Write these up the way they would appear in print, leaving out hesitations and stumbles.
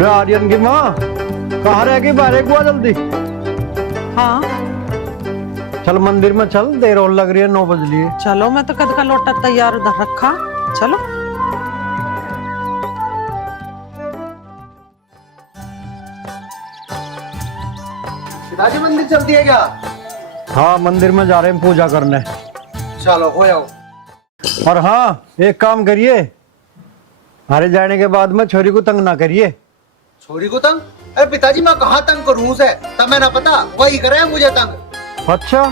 रे आर्यन की माँ कहाँ रह गई? बाहर एक हुआ जल्दी। हाँ चल मंदिर में चल, देर और लग रही है, 9 बज लिए। चलो, मैं तो कद का लोटा तैयार उधर रखा। चलो। पिताजी मंदिर चलती है क्या? हाँ मंदिर में जा रहे हैं पूजा करने। चलो हो जाओ। और हाँ एक काम करिए, हमारे जाने के बाद में छोरी को तंग ना करिए। छोरी को तंग? अरे पिताजी मैं कहाँ तंग करूँ उसे? तब मैं ना पता वही करे मुझे तंग। अच्छा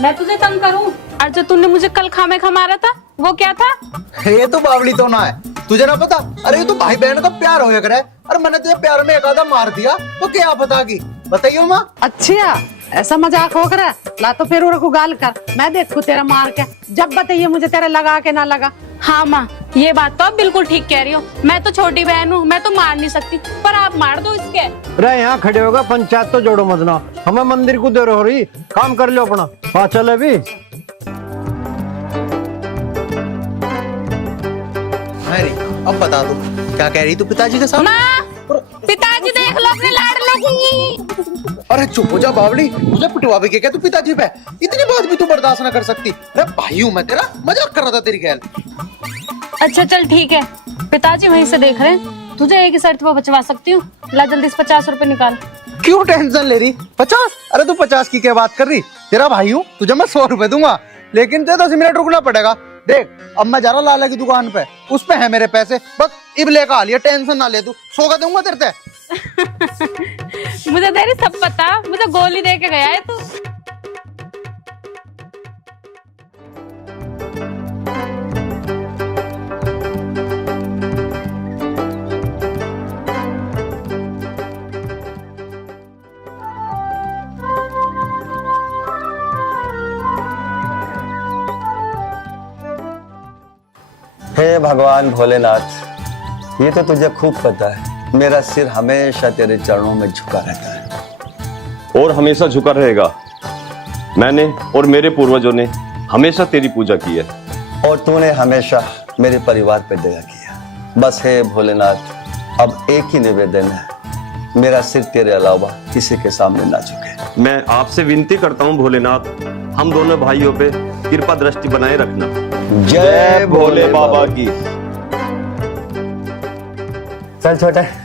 मैं तुझे तंग करूं? और जो तूने मुझे कल खामे खा मारा था वो क्या था? ये तो बावली तो ना है, तुझे ना पता? अरे ये तो भाई बहन का प्यार होया करे। और मैंने तुझे प्यार में एक आधा मार दिया तो क्या पता की? बताइयो माँ। अच्छा ऐसा मजाक हो कर ला तो फिर उनको गाल कर, मैं देखू तेरा मार के। जब बताइए मुझे तेरा लगा के ना लगा। हाँ माँ, ये बात तो आप बिल्कुल ठीक कह रही हो। मैं तो छोटी बहन हूँ, मैं तो मार नहीं सकती, पर आप मार दो इसके। अरे यहाँ खड़े होगा, पंचायत तो जोड़ो मत ना, हमें मंदिर को देर हो रही, काम कर लो अपना। हाँ चल अभी। अरे अब बता दो क्या कह रही तू पिताजी के साथ? माँ, पिताजी देख लो अपने लाडले की। अरे चुप हो जा बावली, मुझे पिटवा भी क्या तू पिताजी पे? इतनी बात भी तू बर्दाश्त ना कर सकती? अरे भाई हूँ मैं तेरा, मजाक कर रहा था तेरी ख्याल। अच्छा चल ठीक है, पिताजी वहीं से देख रहे हैं, तुझे एक ही शर्त पे बचवा सकती हूँ। ला जल्दी से 50 रुपए निकाल। क्यों टेंशन ले रही? 50? अरे तू 50 की क्या बात कर रही? तेरा भाई हूँ, तुझे मैं 100 रुपए दूंगा, लेकिन तुझे 10 मिनट रुकना पड़ेगा। देख अब मैं जा रहा लाला की दुकान पे, उस पे है मेरे पैसे, बस इबले का हाल है, टेंशन ना ले तू, 100 का दूंगा तेरे से। मुझे तेरी सब पता, मुझे गोली दे के गया है तू। हे भगवान भोलेनाथ, ये तो तुझे खूब पता है, मेरा सिर हमेशा तेरे चरणों में झुका रहता है और हमेशा झुका रहेगा। मैंने और मेरे पूर्वजों ने हमेशा तेरी पूजा की है और तूने हमेशा मेरे परिवार पे दया किया। बस हे भोलेनाथ, अब एक ही निवेदन है, मेरा सिर तेरे अलावा किसी के सामने ना झुके। मैं आपसे विनती करता हूँ भोलेनाथ, हम दोनों भाइयों पे कृपा दृष्टि बनाए रखना। जय भोले बाबा की। चल छोटे।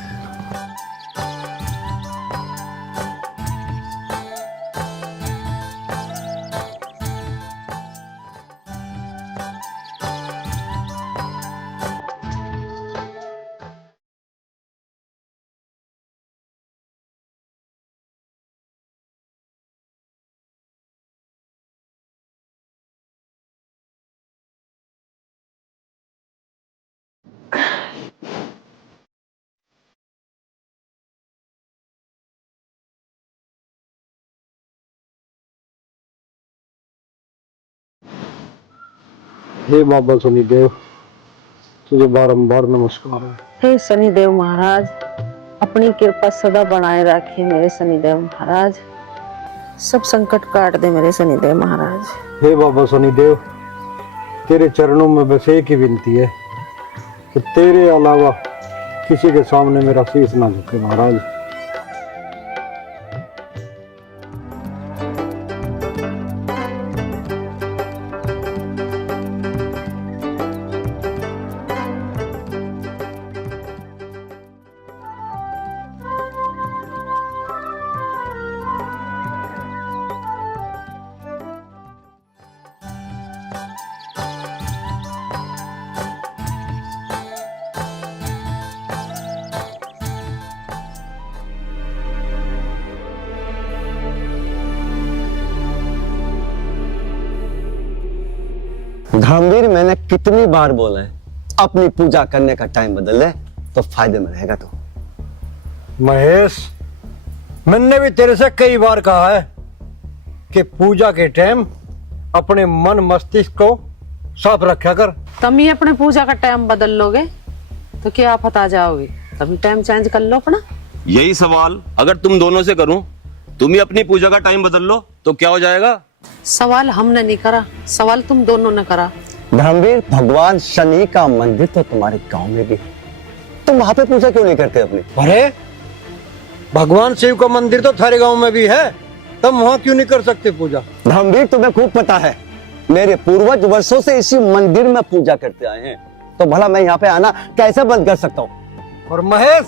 हे बाबा शनिदेव, तुझे बारंबार नमस्कार है। हे शनिदेव महाराज, अपनी कृपा सदा बनाए रखिए मेरे शनिदेव महाराज। सब संकट काट दे मेरे शनिदेव महाराज। हे बाबा शनिदेव, तेरे चरणों में बस एक ही विनती है कि तेरे अलावा किसी के सामने मेरा शीश ना झुके महाराज। धर्मवीर, मैंने कितनी बार बोला है, अपनी पूजा करने का टाइम बदल ले तो फायदे में रहेगा। तो महेश, मैंने भी तेरे से कई बार कहा है कि पूजा के टाइम अपने मन मस्तिष्क को साफ रखा कर। तुम ही अपने पूजा का टाइम बदल लोगे तो क्या आफत आ जाओगे? तुम टाइम चेंज कर लो अपना। यही सवाल अगर तुम दोनों से करूं, तुम ही अपनी पूजा का टाइम बदल लो तो क्या हो जाएगा? सवाल हमने नहीं करा, सवाल तुम दोनों ने करा। धर्मवीर, भगवान शनि का मंदिर तो तुम्हारे गांव में भी है, तुम वहां पे पूजा क्यों नहीं करते अपनी? अरे भगवान शिव का मंदिर तो थारे गांव में भी है, तुम वहां क्यों नहीं कर सकते पूजा? धर्मवीर, तुम्हें खूब पता है मेरे पूर्वज वर्षों से इसी मंदिर में पूजा करते आए हैं, तो भला मैं यहाँ पे आना कैसे बंद कर सकता हूँ? और महेश,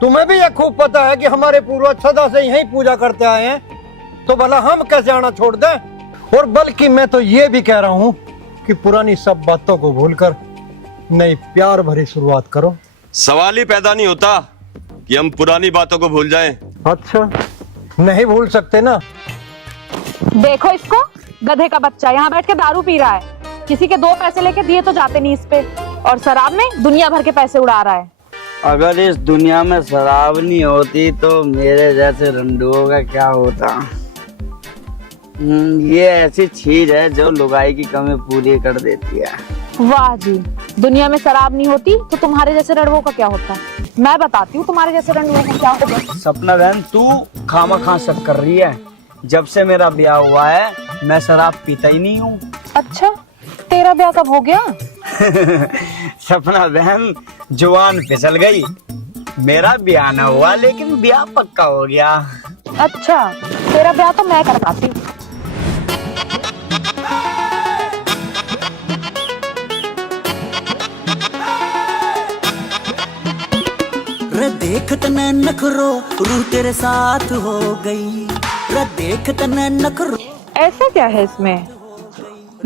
तुम्हें भी यह खूब पता है कि हमारे पूर्वज सदा से यहीं पूजा करते आए हैं, तो भला हम कैसे आना छोड़ दें? और बल्कि मैं तो ये भी कह रहा हूँ कि पुरानी सब बातों को भूलकर नई प्यार भरी शुरुआत करो। सवाल ही पैदा नहीं होता कि हम पुरानी बातों को भूल जाएं। अच्छा, नहीं भूल सकते ना? देखो इसको, गधे का बच्चा यहाँ बैठ के दारू पी रहा है, किसी के 2 पैसे लेके दिए तो जाते नहीं इस पे, और शराब में दुनिया भर के पैसे उड़ा रहा है। अगर इस दुनिया में शराब नहीं होती तो मेरे जैसे रंडुओं का क्या होता। ये ऐसी चीज है जो लुगाई की कमी पूरी कर देती है। वाह जी, दुनिया में शराब नहीं होती तो तुम्हारे जैसे रंडुओं का क्या होता। मैं बताती हूँ तुम्हारे जैसे रंडुओं का क्या होगा। सपना बहन, तू खामा शक कर रही है। जब से मेरा ब्याह हुआ है मैं शराब पीता ही नहीं हूँ। अच्छा, तेरा ब्याह कब हो गया? सपना बहन, जुबान फिसल गई। मेरा ब्याह ना हुआ लेकिन ब्याह पक्का हो गया। अच्छा, तेरा ब्याह तो मैं करवाती हूँ। रे देख तने नखरो, रूह तेरे साथ हो गई। रे देख तने नखरो। ऐसा क्या है इसमें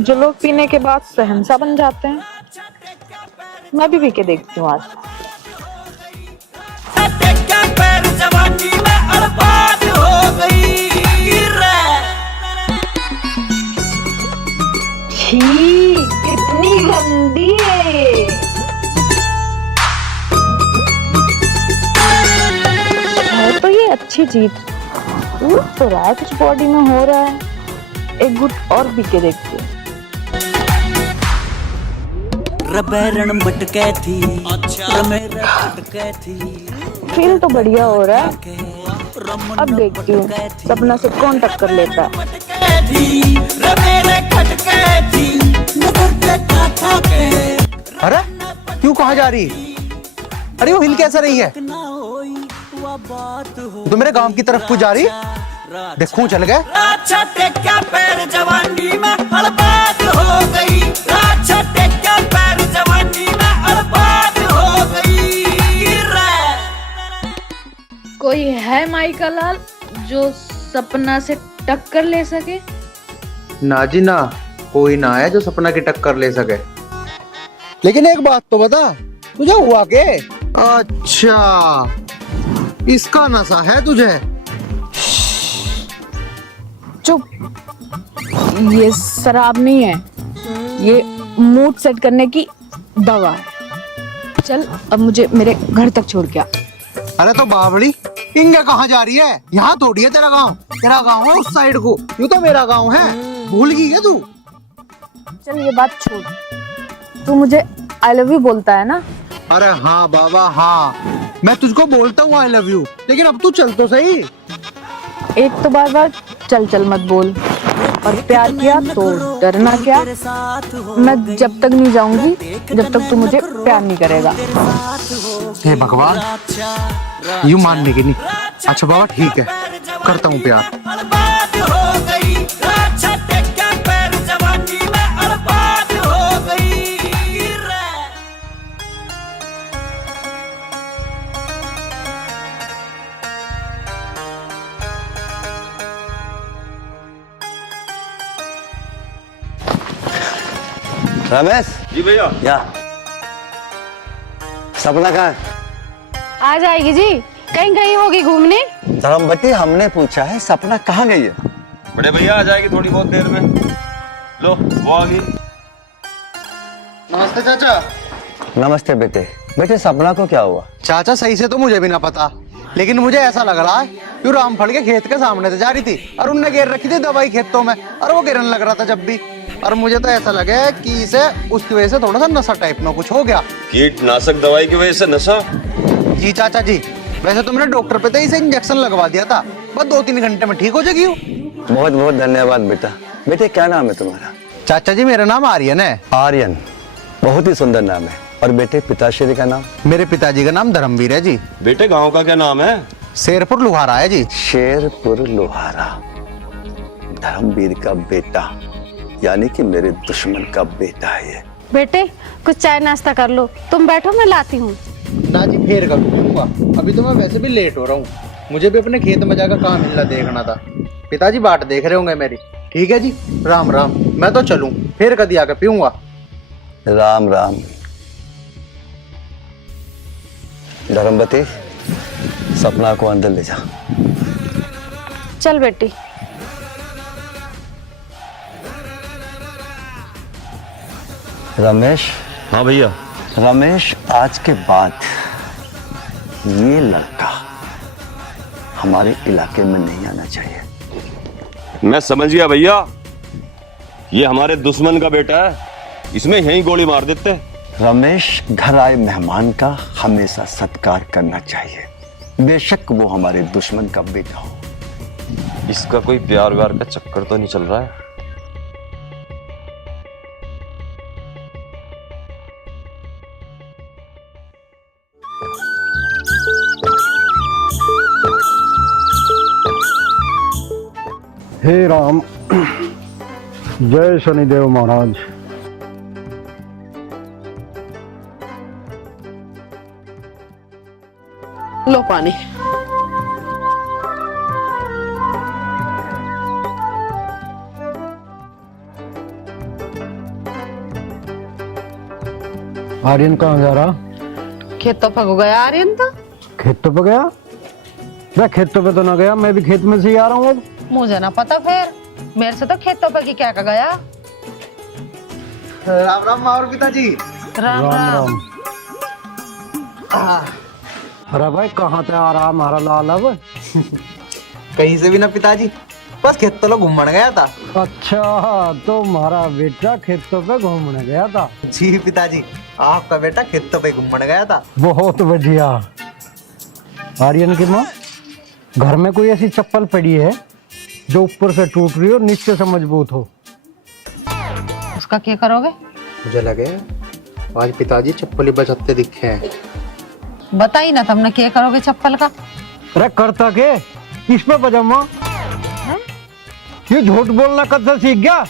जो लोग पीने के बाद शहंशाह बन जाते हैं? मैं भी पी के देखती हूँ आज। छी, कितनी गंदी है। तो ये अच्छी चीज उठ तो रहा है, कुछ बॉडी में हो रहा है। एक गुट और पी के देखती हूँ। रबैरण मटके थी, रमेरा मटके थी। फील तो बढ़िया हो रहा है। अब देखती हूँ सपना से कौन टक्कर लेता है। अरे क्यों, कहाँ जा रही? अरे वो हिल कैसे रही है? तो मेरे गांव की तरफ क्यों जा रही? देखूं चल गए। कोई है माई का लाल जो सपना से टक्कर ले सके? ना जी ना, कोई ना है जो सपना की टक्कर ले सके। लेकिन एक बात तो बता, तुझे हुआ के? अच्छा, इसका नशा है तुझे? चुप, ये शराब नहीं है, ये मूड सेट करने की दवा है। चल अब मुझे मेरे घर तक छोड़ के आ। अरे तो बावड़ी, इंगे कहाँ जा रही है? यहाँ थोड़ी है तेरा गांव। तेरा गांव है उस साइड को, यूं तो मेरा गांव है। भूल गई है तू? चल ये बात छोड़, तू मुझे आई लव यू बोलता है ना? अरे हाँ बाबा हाँ, मैं तुझको बोलता हूँ आई लव यू, लेकिन अब तू चल तो सही। एक तो बार बार चल चल मत बोल, और प्यार किया तो डरना क्या। मैं जब तक नहीं जाऊंगी जब तक तू मुझे प्यार नहीं करेगा। हे भगवान, यूं मानने की नहीं। अच्छा बाबा ठीक है, करता हूँ प्यार। रमेश जी भैया। या सपना कहाँ है? आ जाएगी जी, कहीं गई होगी घूमने। धर्मवती, हमने पूछा है सपना कहाँ गई है? बड़े भैया आ जाएगी थोड़ी बहुत देर में। लो वो आ गई। नमस्ते चाचा। नमस्ते बेटे। बेटे सपना को क्या हुआ? चाचा सही से तो मुझे भी ना पता, लेकिन मुझे ऐसा लग रहा है कि रामफल के खेत के सामने से जा रही थी और उनने घेर रखी थी दवाई खेतों में, और वो गिरने लग रहा था जब भी। और मुझे तो ऐसा लगे कि इसे उसकी वजह से थोड़ा सा नशा टाइप में कुछ हो गया। कीटनाशक दवाई की वजह से नशा? जी चाचा जी, वैसे तुमने डॉक्टर पे तो इसे इंजेक्शन लगवा दिया था, बस 2-3 घंटे में ठीक हो जाएगी। बहुत बहुत धन्यवाद बेटा। बेटे क्या नाम है तुम्हारा? चाचा जी मेरा नाम आर्यन है। आर्यन, बहुत ही सुंदर नाम है। और बेटे पिताश्री का नाम? मेरे पिताजी का नाम धर्मवीर है जी। बेटे गांव का क्या नाम है? शेरपुर लुहारा है जी। शेरपुर लोहारा। धर्मवीर का बेटा, यानी कि मेरे दुश्मन का बेटा है ये। बेटे कुछ चाय नाश्ता कर लो, तुम बैठो मैं लाती हूँ। ना जी फिर कब पीऊंगा, अभी तो मैं वैसे भी लेट हो रहा हूँ, मुझे भी अपने खेत में जाकर काम मिलना देखना था। पिताजी बाट देख रहे होंगे मेरी। ठीक है जी, राम राम, मैं तो चलूं, फिर कभी आकर पीऊंगा। राम राम। धर्मवती, सपना को अंदर ले जा। चल बेटी। रमेश। हाँ भैया। रमेश, आज के बाद ये लड़का हमारे इलाके में नहीं आना चाहिए। मैं समझ गया भैया, ये हमारे दुश्मन का बेटा है, इसमें यहीं गोली मार देते। रमेश, घर आए मेहमान का हमेशा सत्कार करना चाहिए, बेशक वो हमारे दुश्मन का बेटा हो। इसका कोई प्यार व्यार का चक्कर तो नहीं चल रहा है? हे राम, जय शनिदेव महाराज। लो पानी। आर्यन कहाँ जा रहा? खेतों पर हो गया आर्यन तो। खेतों पे गया? मैं खेतों पे तो ना गया, मैं भी खेत में से ही आ रहा हूँ अब। मुझे ना पता, फिर मेरे से तो खेतों पर की क्या का गया। राम राम माँ और पिताजी। राम राम। अरे भाई कहाँ पे आ रहा हमारा लाल अब? कहीं से भी ना पिताजी, बस खेत तो घूमने गया था। अच्छा, तो हमारा बेटा खेतों पे घूमने गया था? जी पिताजी, आपका बेटा खेतों पे घूमने गया था। बहुत बढ़िया। आर्यन की माँ, घर में कोई ऐसी चप्पल पड़ी है जो ऊपर से टूट रही हो, नीचे से मजबूत हो? उसका क्या करोगे? मुझे लगे आज पिताजी चप्पल ही बचाते दिखे हैं। बताई ना तुमने क्या करोगे चप्पल का? अरे करता के किस पे पजामा? ये झूठ बोलना कब से सीख गया?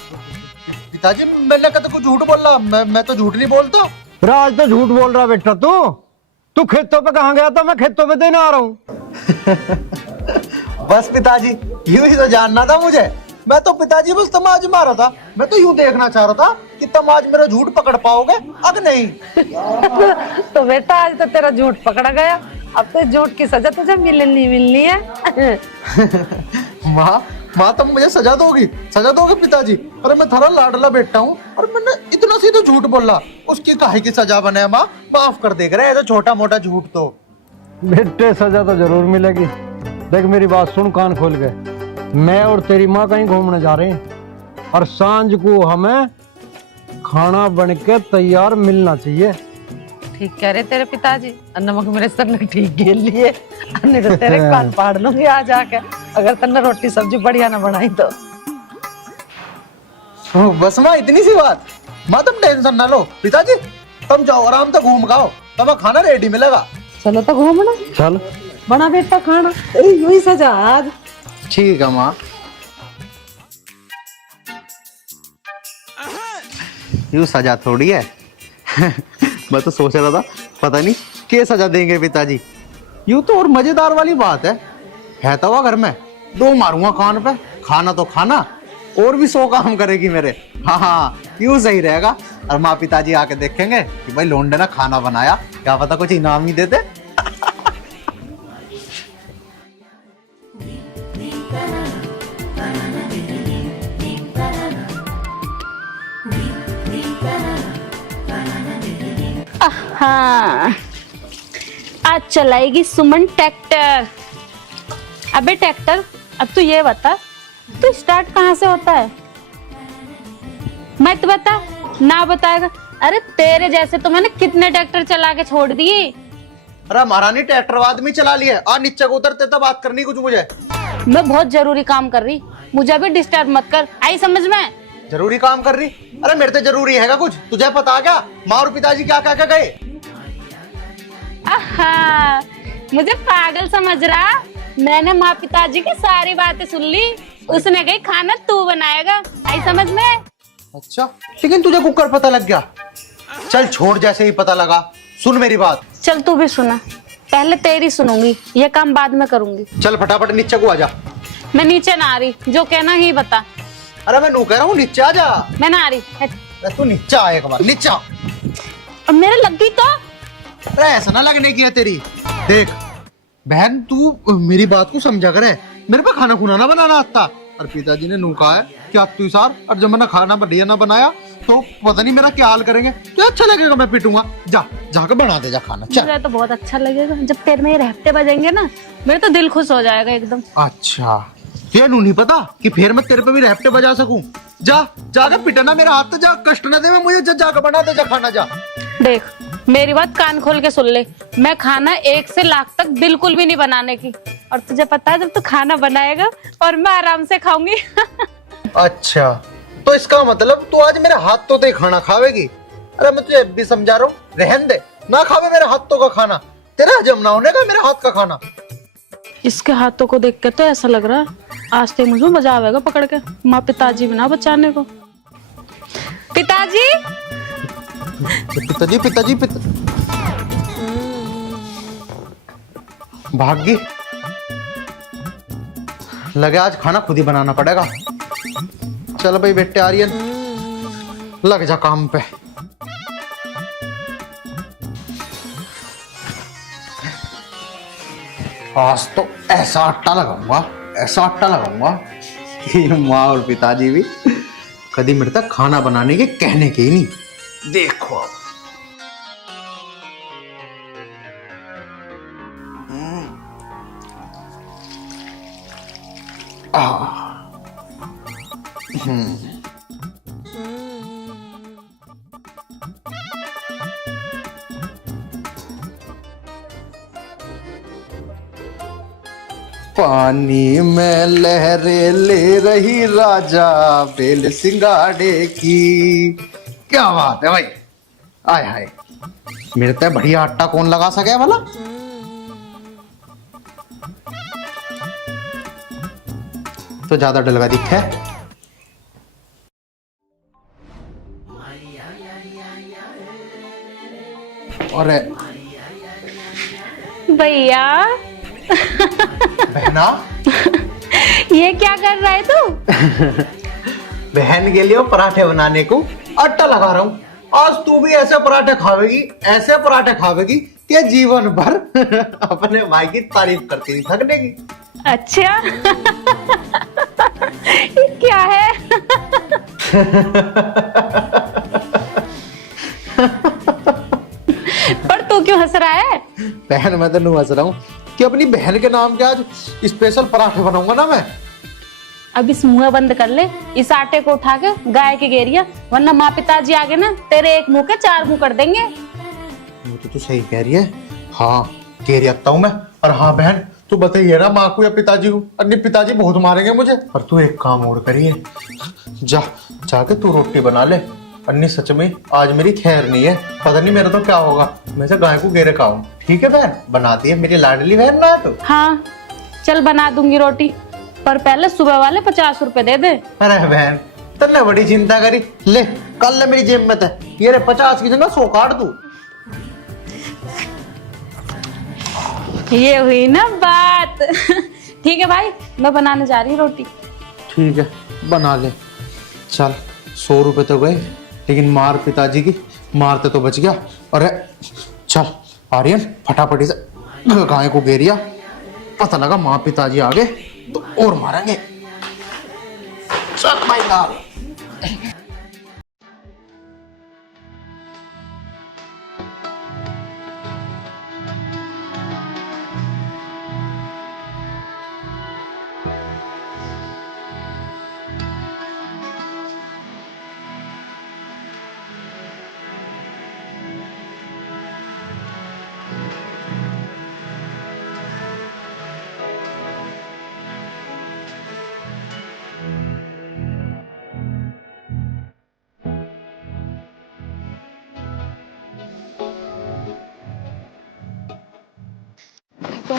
पिताजी मैंने कहा कुछ झूठ बोल रहा, मैं तो झूठ नहीं बोलता। राज तो झूठ बोल रहा बेटा। तू खेतों पे कहाँ गया था? मैं खेतों पे देने आ रहा हूँ। बस पिताजी, यूं ही तो जानना था मुझे। मैं तो पिताजी बस तमाज मारा था, मैं तो यूं देखना चाह रहा था कि तुम आज मेरा झूठ पकड़ पाओगे अब नहीं। तो बेटा आज तो तेरा झूठ पकड़ा गया, अब तो झूठ की सजा तुझे मिलनी है। माँ तुम मुझे सजा दोगे पिताजी? अरे मैं थारा लाडला बेटा हूँ और मैंने इतना सी तो झूठ बोला, उसकी काहे की सजा बने? माँ माफ कर देख रहे, तो छोटा मोटा झूठ तो। बेटे सजा तो जरूर मिलेगी। देख मेरी बात सुन कान खोल के, मैं और तेरी माँ कहीं घूमने जा रहे हैं और सांझ को हमें खाना बन के तैयार मिलना चाहिए। ठीक कह रहे तेरे पिताजी, नमक मेरे सर ने ठीक गिर लिए, नहीं तो तेरे कान फाड़ लूंगी आज आके, अगर तन्ने रोटी सब्जी बढ़िया ना बनाई तो। बस माँ इतनी सी बात। माँ तुम टेंशन ना लो, पिताजी तुम जाओ आराम से घूम खाओ, तुम्हें खाना रेडी मिलेगा। चलो तो घूमना, चल बना बेटा खाना, यूं ही सजा आज। ठीक है माँ। यूं सजा थोड़ी है। मैं तो सोच रहा था पता नहीं क्या सजा देंगे पिताजी। यूं तो और मजेदार वाली बात है तो घर में दो मारूंगा कान पे, खाना तो खाना और भी 100 काम करेगी मेरे। हाँ यूं सही रहेगा। और माँ पिताजी आके देखेंगे कि भाई लोंडे ने खाना बनाया, क्या पता कुछ इनाम ही देते। हाँ, आज चलाएगी सुमन ट्रैक्टर। अबे ट्रैक्टर, अब तू ये बता, तू स्टार्ट कहाँ से होता है? मत बता, ना बताएगा। अरे तेरे जैसे तो मैंने कितने ट्रैक्टर चला के छोड़ दिए। अरे महारानी ट्रैक्टर आदमी चला लिया, आ नीचे को उतरते तो बात करनी कुछ मुझे। मैं बहुत जरूरी काम कर रही, मुझे भी डिस्टर्ब मत कर, आई समझ में? जरूरी काम कर रही अरे मेरे तो जरूरी हैगा कुछ, तुझे पता क्या माँ और पिताजी क्या क्या क्या गए? आहा, मुझे पागल समझ रहा। मैंने माँ पिताजी की सारी बातें सुन ली। उसने कही खाना तू बनाएगा, आई समझ में। अच्छा, लेकिन तुझे कुकर पता लग गया? चल छोड़, जैसे ही पता लगा। सुन मेरी बात। चल तू भी सुना, पहले तेरी सुनूंगी, ये काम बाद में करूंगी। चल फटाफट नीचे को आ जा। मैं नीचे ना आ रही, जो कहना ही बता। अरे मैं नू कह रहा हूँ नीचे आ जा। मैं ना आ रही। अरे तू नीचे आ एक बार, नीचे आ। अब मेरे लग गई तो। अरे ऐसा ना लगने की है तेरी। देख बहन, तू मेरी बात को समझा करे। मेरे पे खाना खुना ना बनाना आता। और पिताजी ने नू कहा है कि अब तू सार, और जब मैंने खाना बढ़िया ना बनाया तो पता नहीं मेरा क्या हाल करेंगे। तो अच्छा लगेगा, मैं पिटूंगा। जा जाकर बना दे जा खाना। चल। मुझे तो बहुत अच्छा लगेगा जब तेरे में ये रहते बजेंगे ना, मेरे तो दिल खुश हो जाएगा एकदम। अच्छा, ये नू नहीं पता कि फिर मैं तेरे पे भी रहते बजा सकूं। जा जाकर पिटना मेरा हाथ, तो जा कष्ट न दे मैं मुझे। जा जाकर बना दे जा खाना, जा। देख मेरी बात कान खोल के सुन ले, मैं खाना 1 से लाख तक बिल्कुल भी नहीं बनाने की। और तुझे पता है जब तू खाना बनाएगा और मैं आराम से खाऊंगी। अच्छा, तो इसका मतलब तू आज मेरे हाथों से खाना खावेगी? अरे मैं तुझे भी समझा रहा हूँ, रहन दे, ना खावे मेरे हाथों का खाना। तेरा हजम ना होने का मेरे हाथ का खाना। इसके हाथों को देख के तो ऐसा लग रहा है आज तो मुझे मजा आवेगा पकड़ के माँ पिताजी बिना बचाने को। पिताजी पिताजी पिताजी भाग्य लगे आज खाना खुद ही बनाना पड़ेगा। चल भाई बेटे आर्यन, लग जा काम पे। आज तो ऐसा आटा लगाऊंगा, ऐसा आटा लगाऊंगा कि माँ और पिताजी भी कभी मेरे तक खाना बनाने के कहने के ही नहीं। देखो अब पानी में लहरें ले रही राजा बेल सिंगाड़े की। क्या बात है भाई, आय हाय। मेरे तो बढ़िया आटा कौन लगा सके भला? तो ज्यादा डलगा दिखे। अरे भैया बहना, ये क्या कर रहा है तू? बहन के लिए पराठे बनाने को आटा लगा रहा हूँ। आज तू भी ऐसे पराठे खावेगी, ऐसे पराठे खावेगी कि जीवन भर अपने भाई की तारीफ करती थी थकने की। अच्छा ये क्या है? पर तू क्यों हंस रहा है? बहन मैं तो नहीं हंस रहा हूँ कि अपनी बहन के नाम के आज स्पेशल पराठे बनाऊंगा ना मैं। अब इस मुंह बंद कर ले, इस आटे को उठा के गाय के घेरिया, वरना माँ पिताजी आगे ना तेरे एक मुंह के 4 मुंह कर देंगे। वो तो तू सही कह रही है। हाँ कह रही हूँ मैं। और हाँ बहन, तू बताइए ना माँ को या पिताजी को, अन्य पिताजी बहुत मारेंगे मुझे। पर तू एक काम और करिए, जा जाके तू रोटी बना ले। अन्य सच में आज मेरी खैर नहीं है, पता नहीं मेरा तो क्या होगा। मैं से गाय को घेरे खाऊं। ठीक है बहन, बनाती है मेरी लाडली बहन ना तो। हाँ चल बना दूंगी रोटी, पर पहले सुबह वाले 50 रुपए दे दे। अरे बहन तन्ने बड़ी चिंता करी, ले कल ले मेरी जेब में थे ये 50 की जगह 100 काट दू। ये हुई ना बात। ठीक है भाई, मैं बनाने जा रही हूँ रोटी। ठीक है बना ले। चल 100 रुपए तो गए, लेकिन मार पिताजी की मारते तो बच गया। अरे चल आर्यन फटाफटी से गाय को घेरिया, पता लगा माँ पिताजी आ गए तो और मारेंगे। चल भाई लाल।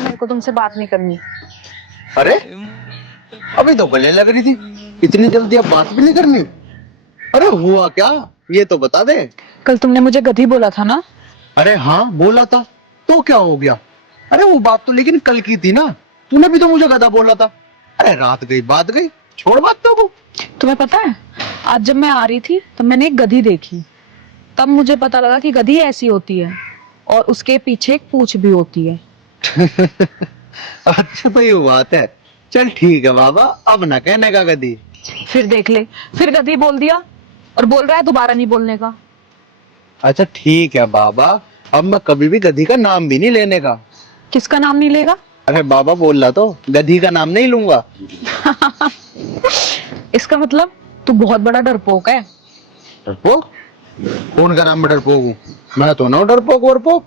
मेरे को तुमसे बात नहीं करनी। अरे अभी तो गले लग रही थी, इतनी जल्दी अब बात भी नहीं करनी? अरे हुआ क्या, ये तो बता दे। कल तुमने मुझे गधी बोला था ना? अरे हाँ बोला था, तो क्या हो गया? अरे वो बात तो लेकिन कल की थी ना, तूने भी तो मुझे गधा बोला था। अरे रात गई बात गई, छोड़ बात तो को। तुम्हें पता है, आज जब मैं आ रही थी तब मैंने एक गधी देखी। तब मुझे पता लगा कि गधी ऐसी होती है और उसके पीछे एक पूंछ भी होती है। अच्छा तो ये बात है, चल ठीक है बाबा, अब ना कहने का गधी। फिर देख ले, फिर गधी बोल दिया और बोल रहा है दोबारा नहीं बोलने का। अच्छा ठीक है बाबा, अब मैं कभी भी गधी का नाम भी नहीं लेने का। किसका नाम नहीं लेगा? अरे बाबा बोल रहा तो गधी का नाम नहीं लूंगा। इसका मतलब तू बहुत बड़ा डरपोक है। डरपोक? कौन का नाम में डरपोक हूँ? मैं तो ना डरपोक वरपोक।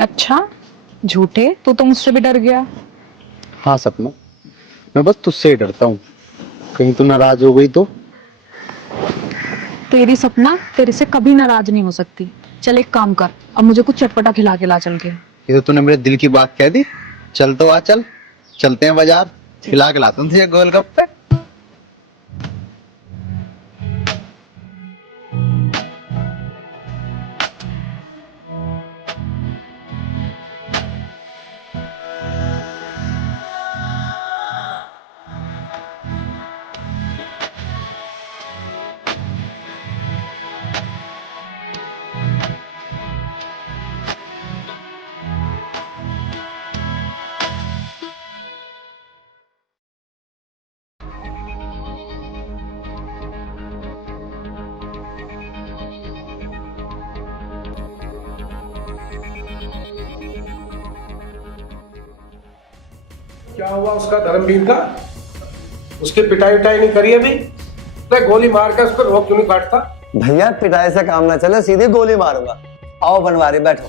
अच्छा झूठे, तू तो मुझसे भी डर गया। हाँ सपना, मैं बस तुझसे ही डरता हूँ, कहीं तू नाराज हो गई तो। तेरी सपना तेरे से कभी नाराज नहीं हो सकती। चल एक काम कर, अब मुझे कुछ चटपटा खिला के ला चल के। ये तो तूने मेरे दिल की बात कह दी। चल तो आ, चल चलते हैं बाजार, खिला के लाता हूँ तुझे गोलगप्पे। क्या हुआ उसका धर्मवीर का? उसकी पिटाई उटाई नहीं करी अभी? तो गोली मार के उस पर रोक क्यों नहीं काटता? भैया पिटाई से काम ना चले, सीधी गोली मारूंगा। आओ बनवारी बैठो।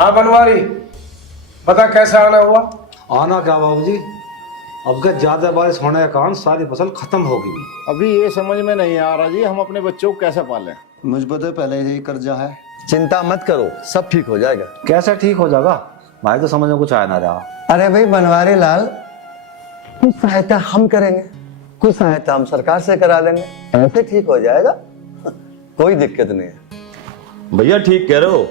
हाँ बनवारी, बता कैसे आना हुआ? आना क्या बाबूजी, अब का ज्यादा बारिश होने के कारण सारी फसल खत्म हो गई। अभी ये समझ में नहीं आ रहा जी, हम अपने बच्चों को कैसे पालें? मुझ पर तो पहले ही कर्जा है। चिंता मत करो, सब ठीक हो जाएगा। कैसे ठीक हो जाएगा, भाई तो समझ में कुछ आया ना रहा। अरे भाई बनवारी लाल, कुछ सहायता हम करेंगे, कुछ सहायता हम सरकार से करा लेंगे, ऐसे ठीक हो जाएगा। कोई दिक्कत नहीं है। भैया ठीक कह रहे हो,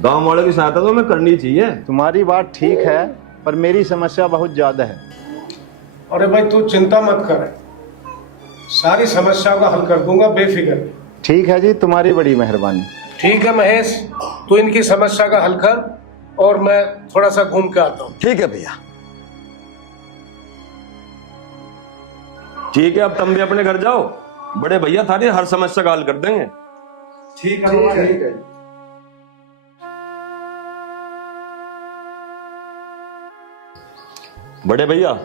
गांव वालों की सहायता तो हमें करनी चाहिए। तुम्हारी बात ठीक है, पर मेरी समस्या बहुत ज्यादा है। अरे भाई तू चिंता मत कर, सारी समस्याओं का हल कर दूंगा, बेफिक्र। ठीक है जी, तुम्हारी बड़ी मेहरबानी। ठीक है महेश, तू इनकी समस्या का हल कर और मैं थोड़ा सा घूम के आता हूँ। ठीक है भैया। ठीक है, अब तुम भी अपने घर जाओ, बड़े भैया थारी हर समस्या का हल कर देंगे। ठीक है ठीक है। बड़े भैया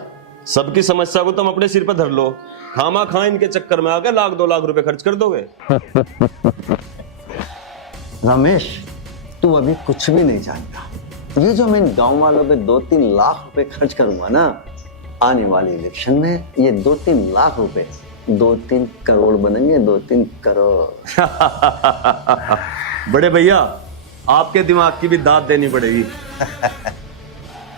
सबकी समस्या को तुम अपने सिर पर धर लो, खामा खा इनके चक्कर में आकर 1-2 लाख रुपए खर्च कर दोगे। रमेश, तू अभी कुछ भी नहीं जानता। ये जो मैं गांव वालों पे 2-3 लाख रुपए खर्च करूंगा ना, आने वाले इलेक्शन में ये 2-3 लाख रुपए 2-3 करोड़ बनेंगे, 2-3 करोड़। बड़े भैया आपके दिमाग की भी दाद देनी पड़ेगी।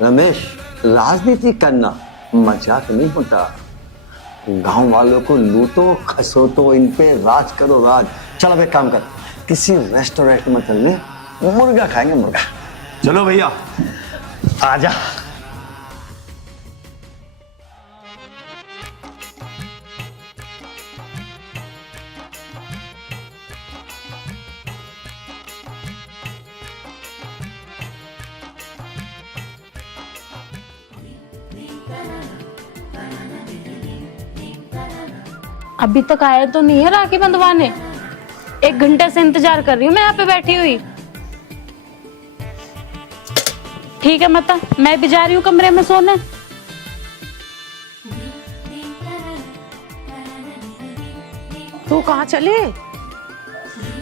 रमेश, राजनीति करना मजाक नहीं होता। गांव वालों को लूटो खसोटो, इन पे राज करो राज। चल अब एक काम कर, किसी रेस्टोरेंट में चलने, मुर्गा खाएंगे, मुर्गा। चलो भैया आजा। अभी तक आया तो नहीं है राखी बंधवाने। 1 घंटे से इंतजार कर रही हूँ मैं यहाँ पे बैठी हुई। ठीक है माता, मैं भी जा रही हूँ कमरे में सोने। तू कहाँ चली?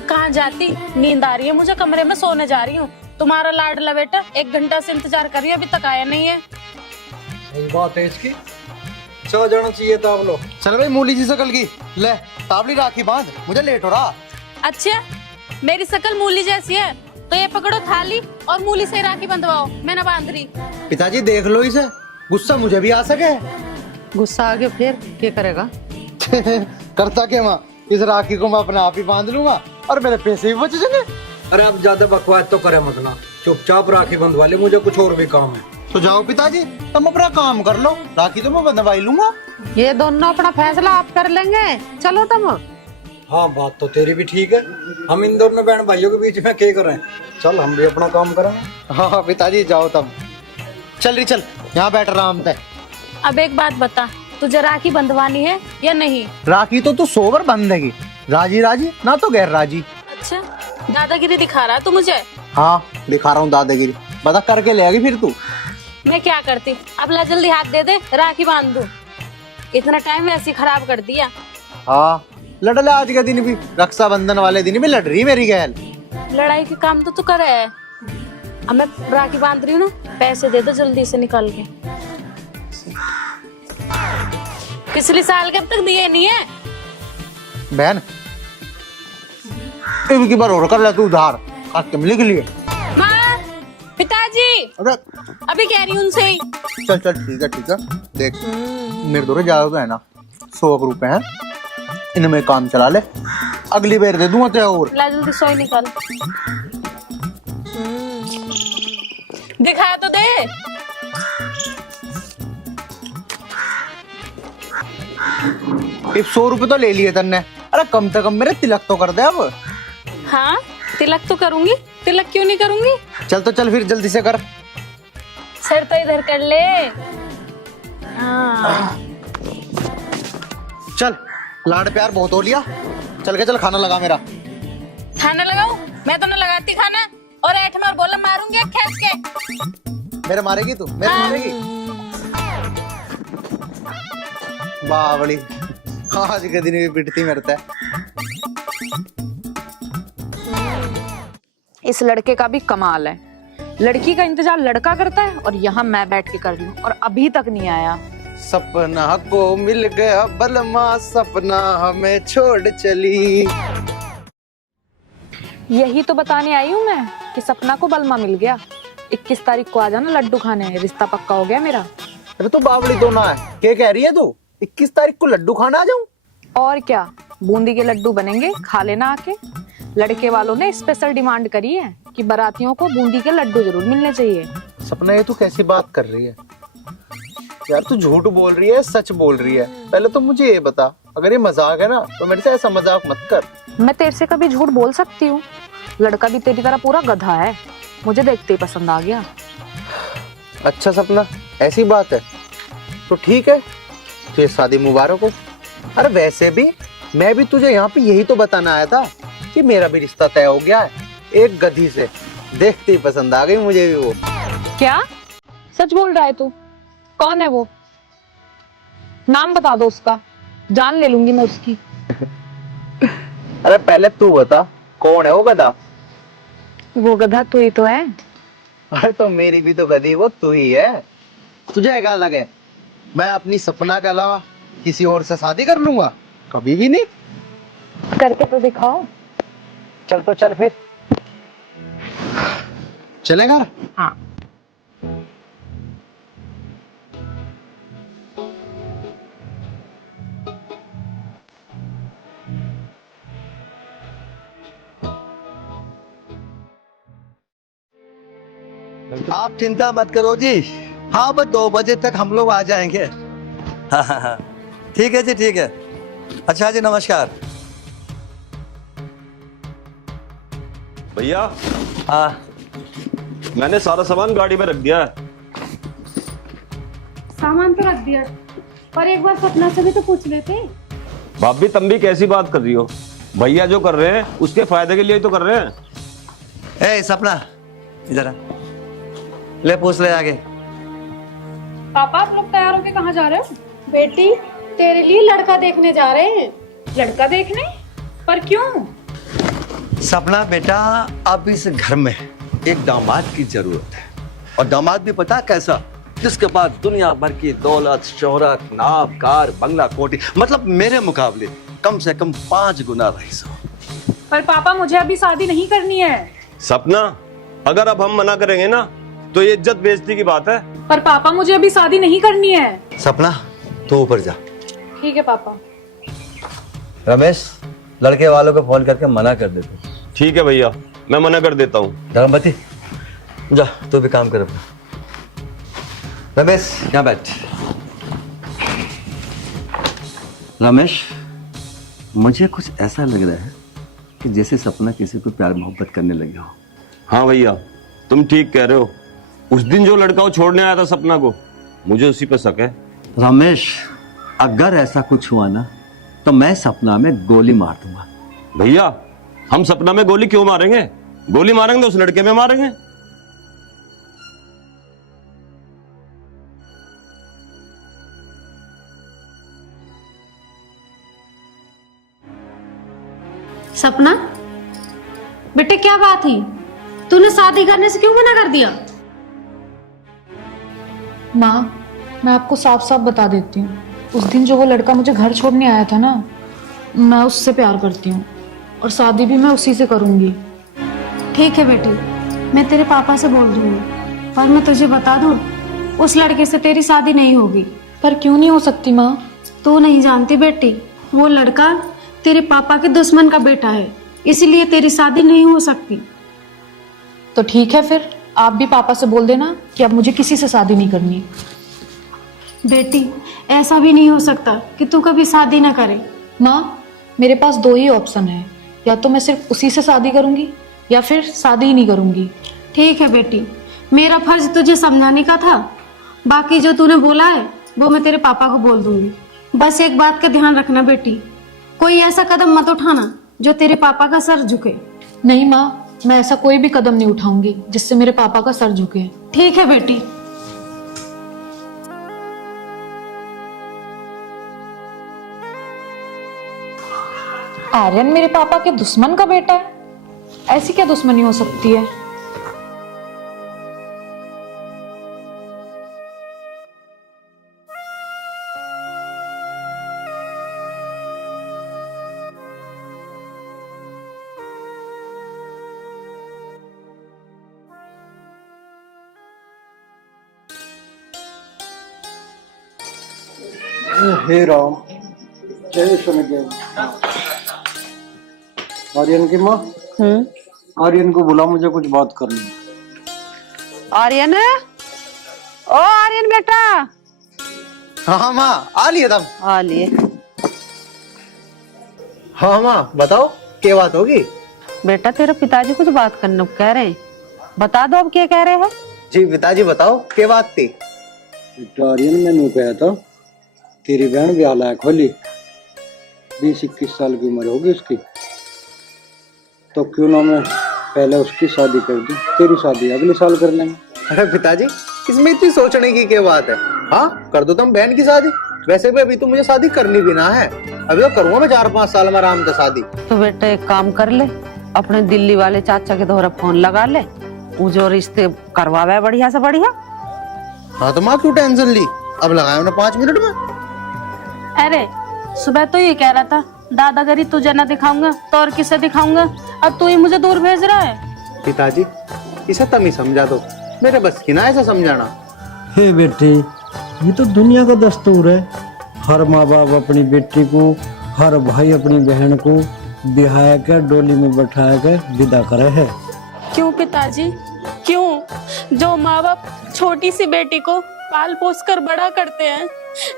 कहाँ जाती, नींद आ रही है मुझे, कमरे में सोने जा रही हूँ। तुम्हारा लाडला बेटा 1 घंटा से इंतजार कर रही है, अभी तक आया नहीं है। सही बात है इसकी, चल जाना चाहिए तावलो। चल भाई मूली जी शकल की, ले तावली राखी बांध, मुझे लेट हो रहा। अच्छा, मेरी शकल मूली जैसी है, तो ये पकड़ो थाली और मूली से राखी बंधवाओ, मैं ना बांध रही। पिताजी देख लो इसे, गुस्सा मुझे भी आ सके। गुस्सा आ गया फिर क्या करेगा? करता क्या माँ, इस राखी को मैं अपने आप ही बांध लूंगा और मेरे पैसे भी बच जाएंगे। अरे आप ज्यादा बकवास तो करे मत ना, चुपचाप राखी बंधवा ले, मुझे कुछ और भी काम है। तो जाओ पिताजी, तुम अपना काम कर लो, राखी तो मैं बंधवा ही लूंगा। ये दोनों अपना फैसला आप कर लेंगे, चलो तुम। हाँ बात तो तेरी भी ठीक है, हम इन दोनों बहन भाइयों के बीच में क्या करें, चल हम भी अपना काम करेंगे। हाँ पिताजी जाओ तुम, चल रही चल, यहाँ बैठ आराम से। अब एक बात बता, तुझे राखी बंधवानी है या नहीं? राखी तो तू 100 बार बंधेगी, राजी राजी ना तो गैर राजी। अच्छा, दादागिरी दिखा रहा तू मुझे? हाँ दिखा रहा हूँ दादागिरी, बता करके ले आएगी फिर तू। मैं क्या करती, अब ला जल्दी हाथ दे दे, राखी बांध दूं। इतना टाइम वैसे ही खराब कर दिया। हाँ लड़ ले, आज के दिन भी, रक्षाबंधन वाले दिन भी लड़ रही मेरी गैल। लड़ाई के काम तो तू करे है। अब मैं राखी बांध रही हूँ ना, पैसे दे दो जल्दी से निकाल के। पिछले साल के अब तक दिए नहीं है। बहन एक की बार और कर ले तू उधार, आज तुम लिख लिए। माँ, पिताजी, अरे अभी कह रही हूँ उनसे ही। चल चल ठीक है, देख मेरे दो ज्यादा तो है ना, 100 रुपए हैं, इनमें काम चला ले, अगली बार दे दूंगा तेरे और। ला जल्दी 100 निकाल। दिखा तो दे। एक 100 रुपए तो ले लिए तन्ने, अरे कम से कम मेरे तिलक तो कर दे अब। हाँ तिलक तो करूंगी, तिलक क्यों नहीं करूंगी? चल तो चल फिर जल्दी से कर। सर तो इधर कर ले। हाँ। चल लाड़ प्यार बहुत हो लिया, चल के चल खाना लगा मेरा। खाना लगाऊं? मैं तो ना लगाती खाना, और ऐठ मार बोला मारूंगी खींच के। मेरे मारेगी तू, मेरे मारेगी? बावली, आज के दिन भी पिटती मरता है। इस लड़के का भी कमाल है, लड़की का इंतजार लड़का करता है और यहाँ मैं बैठ के कर लूं, और अभी तक नहीं आया। सपना को मिल गया बलमा, सपना हमें छोड़ चली। यही तो बताने आई हूँ मैं कि सपना को बलमा मिल गया। 21 तारीख को आ जाना लड्डू खाने, रिश्ता पक्का हो गया मेरा। अरे तू बावली तो ना है, क्या कह रही है तू? 21 तारीख को लड्डू खाना आ जाऊं? और क्या, बूंदी के लड्डू बनेंगे, खा लेना आके। लड़के वालों ने स्पेशल डिमांड करी है कि बारातियों को बूंदी के लड्डू जरूर मिलने चाहिए। सपना ये तू कैसी बात कर रही है यार? तू झूठ बोल रही है, सच बोल रही है? पहले तो मुझे ये बता, अगर ये मजाक है ना तो मेरे से ऐसा मजाक मत कर। मैं तेरे से कभी झूठ बोल सकती हूँ? लड़का भी तेरी तरह पूरा गधा है, मुझे देखते ही पसंद आ गया। अच्छा सपना, ऐसी बात है तो ठीक है, तुझे शादी मुबारक हो। अरे वैसे भी मैं भी तुझे यहाँ पे यही तो बताना आया था कि मेरा भी रिश्ता तय हो गया है एक गधी से, देखते ही पसंद आ गई मुझे भी वो। क्या सच बोल रहा है तू? कौन है वो? नाम बता दो उसका, जान ले लूंगी मैं उसकी। अरे पहले तू बता, कौन है वो गधा? वो गधा तू ही तो है। अरे तो मेरी भी तो गधी वो तू ही है। तुझे क्या लगे मैं अपनी सपना के अलावा किसी और से शादी कर लूंगा? कभी भी नहीं। करके तो दिखाओ। चल तो चल फिर, चलेगा? हाँ। आप चिंता मत करो जी, हाँ बस 2 बजे तक हम लोग आ जाएंगे। हाँ हाँ हाँ ठीक है जी, ठीक है। अच्छा जी नमस्कार। भैया हाँ मैंने सारा सामान गाड़ी में रख दिया है। सामान तो रख दिया, पर एक बार सपना से भी तो पूछ लेते। भाभी तुम भी कैसी बात कर रही हो? भैया जो कर रहे हैं उसके फायदे के लिए ही तो कर रहे हैं। ए सपना इधर आ, ले पूछ ले आगे। पापा आप लोग तैयार होके कहाँ जा रहे हो? बेटी तेरे लिए लड़का देखने जा रहे हैं। लड़का देखने? पर क्यों? सपना बेटा, अब इस घर में एक दामाद की जरूरत है, और दामाद भी पता कैसा, जिसके पास दुनिया भर की दौलत, शोहरत, नाव, कार, बंगला, कोठी, मतलब मेरे मुकाबले कम से कम 5 गुना रईस हो। पर पापा मुझे अभी शादी नहीं करनी है। सपना, अगर अब हम मना करेंगे ना तो ये इज्जत बेइज्जती की बात है। पर पापा मुझे अभी शादी नहीं करनी है। सपना तो ऊपर जा। ठीक है पापा। रमेश, लड़के वालों को फोन करके मना कर देते। ठीक है भैया, मैं मना कर देता हूँ। धर्मपति जा, तू भी काम कर अपना। रमेश यहाँ बैठ। रमेश, मुझे कुछ ऐसा लग रहा है कि जैसे सपना किसी को प्यार मोहब्बत करने लगे हो। हाँ भैया, तुम ठीक कह रहे हो। उस दिन जो लड़का वो छोड़ने आया था सपना को, मुझे उसी पे शक है। रमेश, अगर ऐसा कुछ हुआ ना तो मैं सपना में गोली मार दूंगा। भैया, हम सपना में गोली क्यों मारेंगे? गोली मारेंगे तो उस लड़के में मारेंगे। सपना, बेटे क्या बात है? तूने शादी करने से क्यों मना कर दिया? माँ, मैं आपको साफ साफ बता देती हूँ, उस दिन जो वो लड़का मुझे घर छोड़ने आया था ना, मैं उससे प्यार करती हूँ और शादी भी मैं उसी से करूंगी। ठीक है बेटी, मैं तेरे पापा से बोल दूंगी, पर मैं तुझे बता दूं, उस लड़के से तेरी शादी नहीं होगी। पर क्यों नहीं हो सकती माँ? तू नहीं जानती बेटी, वो लड़का तेरे पापा के दुश्मन का बेटा है, इसलिए तेरी शादी नहीं हो सकती। तो ठीक है, फिर आप भी पापा से बोल देना कि अब मुझे किसी से शादी नहीं करनी। बेटी, ऐसा भी नहीं हो सकता कि तू कभी शादी ना करे। माँ, मेरे पास दो ही ऑप्शन है, या तो मैं सिर्फ उसी से शादी करूंगी या फिर शादी ही नहीं करूंगी। ठीक है बेटी, मेरा फर्ज तुझे समझाने का था, बाकी जो तूने बोला है वो मैं तेरे पापा को बोल दूंगी। बस एक बात का ध्यान रखना बेटी, कोई ऐसा कदम मत उठाना जो तेरे पापा का सर झुके। नहीं माँ, मैं ऐसा कोई भी कदम नहीं उठाऊंगी जिससे मेरे पापा का सर झुके। ठीक है बेटी। आर्यन मेरे पापा के दुश्मन का बेटा है? ऐसी क्या दुश्मनी हो सकती है? हे राम, जय शनिदेव। आर्यन की माँ, आर्यन को बुला, मुझे कुछ बात करनी है। आर्यन, ओ आर्यन बेटा। हाँ माँ, आ लिए तब। आ लिए। हाँ माँ, बताओ क्या बात होगी? बेटा तेरे पिताजी कुछ बात करने को कह रहे हैं, बता दो अब क्या कह रहे हैं। जी पिताजी बताओ क्या बात थी? आर्यन, मैंने कहा था तेरी बहन ब्याह लायक होली, 20-21 साल की उम्र होगी उसकी, तो क्यों ना मैं पहले उसकी शादी कर दूं, तेरी शादी अगले साल कर लेंगे। अरे पिताजी, इसमें इतनी सोचने की क्या बात है? हाँ कर दो तुम बहन की शादी। वैसे भी अभी तो मुझे शादी करनी भी ना है, अभी तो करूंगा मैं 4-5 साल में आराम से शादी। तो बेटा एक काम कर ले, अपने दिल्ली वाले चाचा के दोहरा फोन लगा ले, वो जो रिश्ते करवावे बढ़िया से बढ़िया। हाँ तो माँ क्यों टेंशन ली, अब लगाया ना 5 मिनट में। अरे सुबह तो ये कह रहा था दादागिरी तुझे ना दिखाऊंगा तो और किसे दिखाऊंगा, अब तू ही मुझे दूर भेज रहा है। पिताजी इसे तुम ही समझा दो, मेरे बस की ना ऐसा समझाना। हे बेटे, ये तो दुनिया का दस्तूर है, हर माँ बाप अपनी बेटी को, हर भाई अपनी बहन को बिहाया कर डोली में बैठाया कर विदा करे है। क्यों पिताजी, क्यों? जो माँ बाप छोटी सी बेटी को पाल पोस कर बड़ा करते हैं,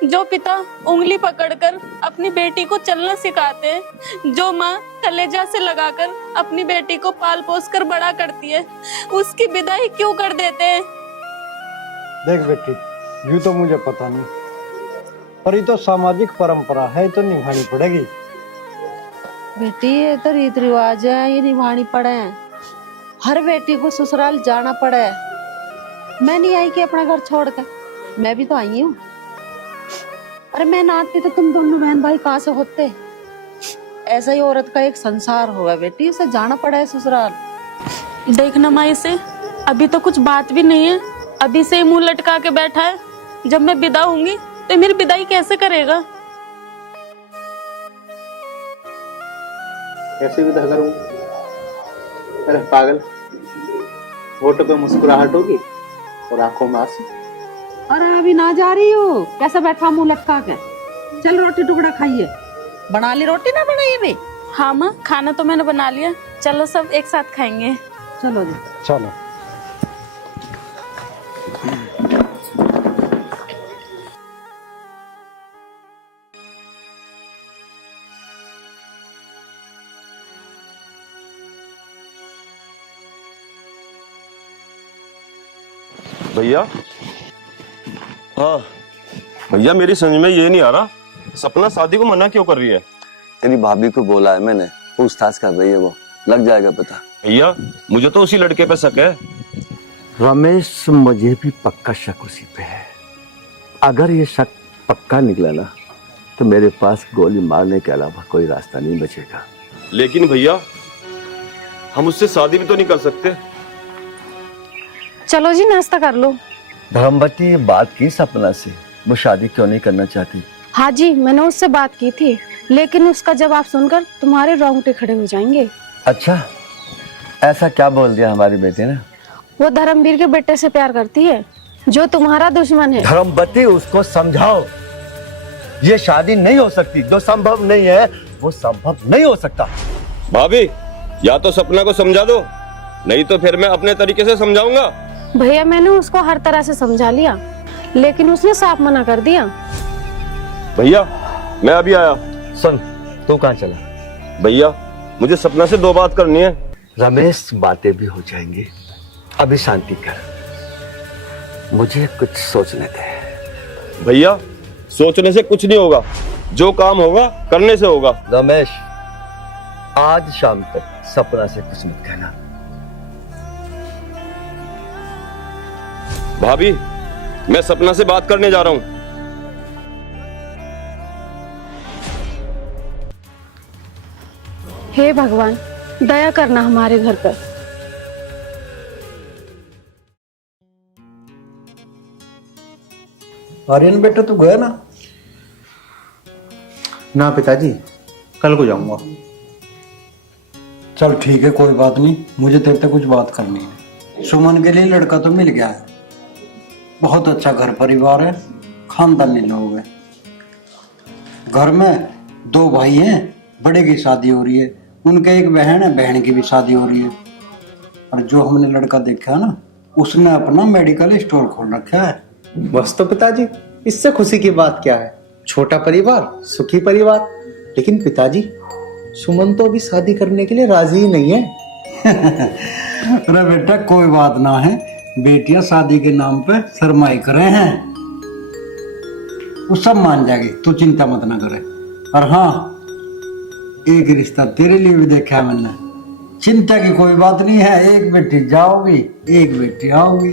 जो पिता उंगली पकड़कर अपनी बेटी को चलना सिखाते हैं, जो माँ कलेजा से लगाकर अपनी बेटी को पाल पोस कर बड़ा करती है, उसकी विदाई क्यों कर देते हैं? देख बेटी, यूं तो मुझे पता नहीं, पर ये तो सामाजिक परंपरा है, तो निभानी पड़ेगी। बेटी ये तो रीत रिवाज है, ये निभानी पड़े हैं। हर बेटी को ससुराल जाना पड़े। मैं नहीं आई कि अपना घर छोड़कर, मैं भी तो आई हूँ। अरे मैं ना आती तो तुम दोनों बहन भाई कहाँ से होते? ऐसा ही औरत का एक संसार होगा बेटी, उसे जाना पड़ा है ससुराल। देखना माँ, से अभी तो कुछ बात भी नहीं है, अभी से मुंह लटका के बैठा है। जब मैं विदा होंगी तो मेरी विदाई कैसे करेगा? कैसे विदा करूं? अरे पागल, होठों पे मुस्कुराहट होगी और आंखों में आंसू। अरे अभी ना जा रही हो, कैसा बैठा मुंह लटका के? चल रोटी टुकड़ा खाइए। बना ली रोटी ना बनाई भी? हाँ माँ, खाना तो मैंने बना लिया, चलो सब एक साथ खाएंगे। चलो जी। चलो। भैया, हाँ भैया, मेरी समझ में ये नहीं आ रहा, सपना शादी को मना क्यों कर रही है? तेरी भाभी को बोला है मैंने, पूछताछ कर रही है, वो लग जाएगा पता। भैया, मुझे तो उसी लड़के पे शक है। रमेश, मुझे भी पक्का शक उसी पे है। अगर ये शक पक्का निकला ना तो मेरे पास गोली मारने के अलावा कोई रास्ता नहीं बचेगा। लेकिन भैया, हम उससे शादी भी तो नहीं कर सकते। चलो जी नाश्ता कर लो। धर्मवती बात की सपना से, वो शादी क्यों नहीं करना चाहती? हाँ जी, मैंने उससे बात की थी, लेकिन उसका जवाब सुनकर तुम्हारे रोंगटे खड़े हो जाएंगे। अच्छा, ऐसा क्या बोल दिया हमारी बेटी ने? वो धर्मवीर के बेटे से प्यार करती है, जो तुम्हारा दुश्मन है। धर्मवती, उसको समझाओ, ये शादी नहीं हो सकती। जो संभव नहीं है वो संभव नहीं हो सकता। भाभी, या तो सपना को समझा दो, नहीं तो फिर मैं अपने तरीके से समझाऊंगा। भैया, मैंने उसको हर तरह से समझा लिया, लेकिन उसने साफ मना कर दिया। भैया, मैं अभी आया। सुन, तू कहाँ चला? भैया, मुझे सपना से 2 बात करनी है। रमेश, बातें भी हो जाएंगी, अभी शांति कर, मुझे कुछ सोचने दे। भैया, सोचने से कुछ नहीं होगा, जो काम होगा करने से होगा। रमेश, आज शाम तक सपना से कुछ मत कहना। भाभी, मैं सपना से बात करने जा रहा हूँ। हे भगवान, दया करना हमारे घर पर। आर्यन बेटा, तू गया ना? ना पिताजी, कल को जाऊंगा। चल ठीक है, कोई बात नहीं, मुझे तेरे से कुछ बात करनी है। सुमन के लिए लड़का तो मिल गया है, बहुत अच्छा घर परिवार है, खानदानी लोग हैं। घर में 2 भाई हैं, बड़े की शादी हो रही है, उनके एक बहन है, बहन की भी शादी हो रही है। और जो हमने लड़का देखा ना, उसने अपना मेडिकल स्टोर खोल रखा है। बस तो पिताजी, इससे खुशी की बात क्या है? छोटा परिवार, सुखी परिवार। लेकिन पिताजी, सुमन तो अभी शादी करने के लिए राजी ही नहीं है। अरे बेटा, कोई बात ना है, बेटियां शादी के नाम पे सरमाई करे हैं, वो सब मान जाएगी, तू चिंता मत ना करे। और हाँ, एक रिश्ता तेरे लिए भी देखा है मैंने, चिंता की कोई बात नहीं है। एक बेटी जाओगी, एक बेटी आओगी।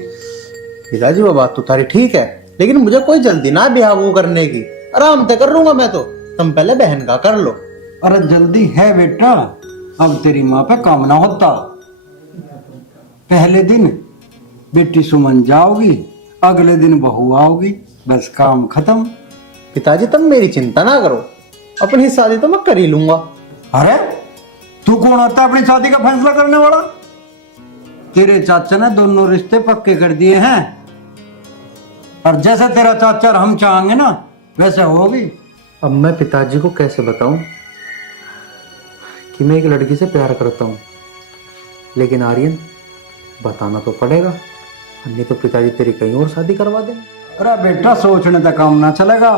पिताजी, वो बात तो तारी ठीक है, लेकिन मुझे कोई जल्दी ना ब्याह वो करने की, आराम से कर लूंगा मैं तो। तुम पहले बहन का कर लो। अरे जल्दी है बेटा, अब तेरी माँ पे काम ना होता। पहले दिन बेटी सुमन जाओगी, अगले दिन बहू आओगी, बस काम खत्म। पिताजी, तुम मेरी चिंता ना करो, अपनी शादी तो मैं कर ही लूंगा। अरे तू कौन होता है अपनी शादी का फैसला करने वाला? तेरे चाचा ने दोनों रिश्ते पक्के कर दिए हैं, और जैसे तेरा चाचा और हम चाहेंगे ना, वैसे होगी। अब मैं पिताजी को कैसे बताऊं कि मैं एक लड़की से प्यार करता हूं? लेकिन आर्यन, बताना तो पड़ेगा, नहीं तो पिताजी तेरी कहीं और शादी करवा देंगे। अरे बेटा, सोचने तक काम ना चलेगा,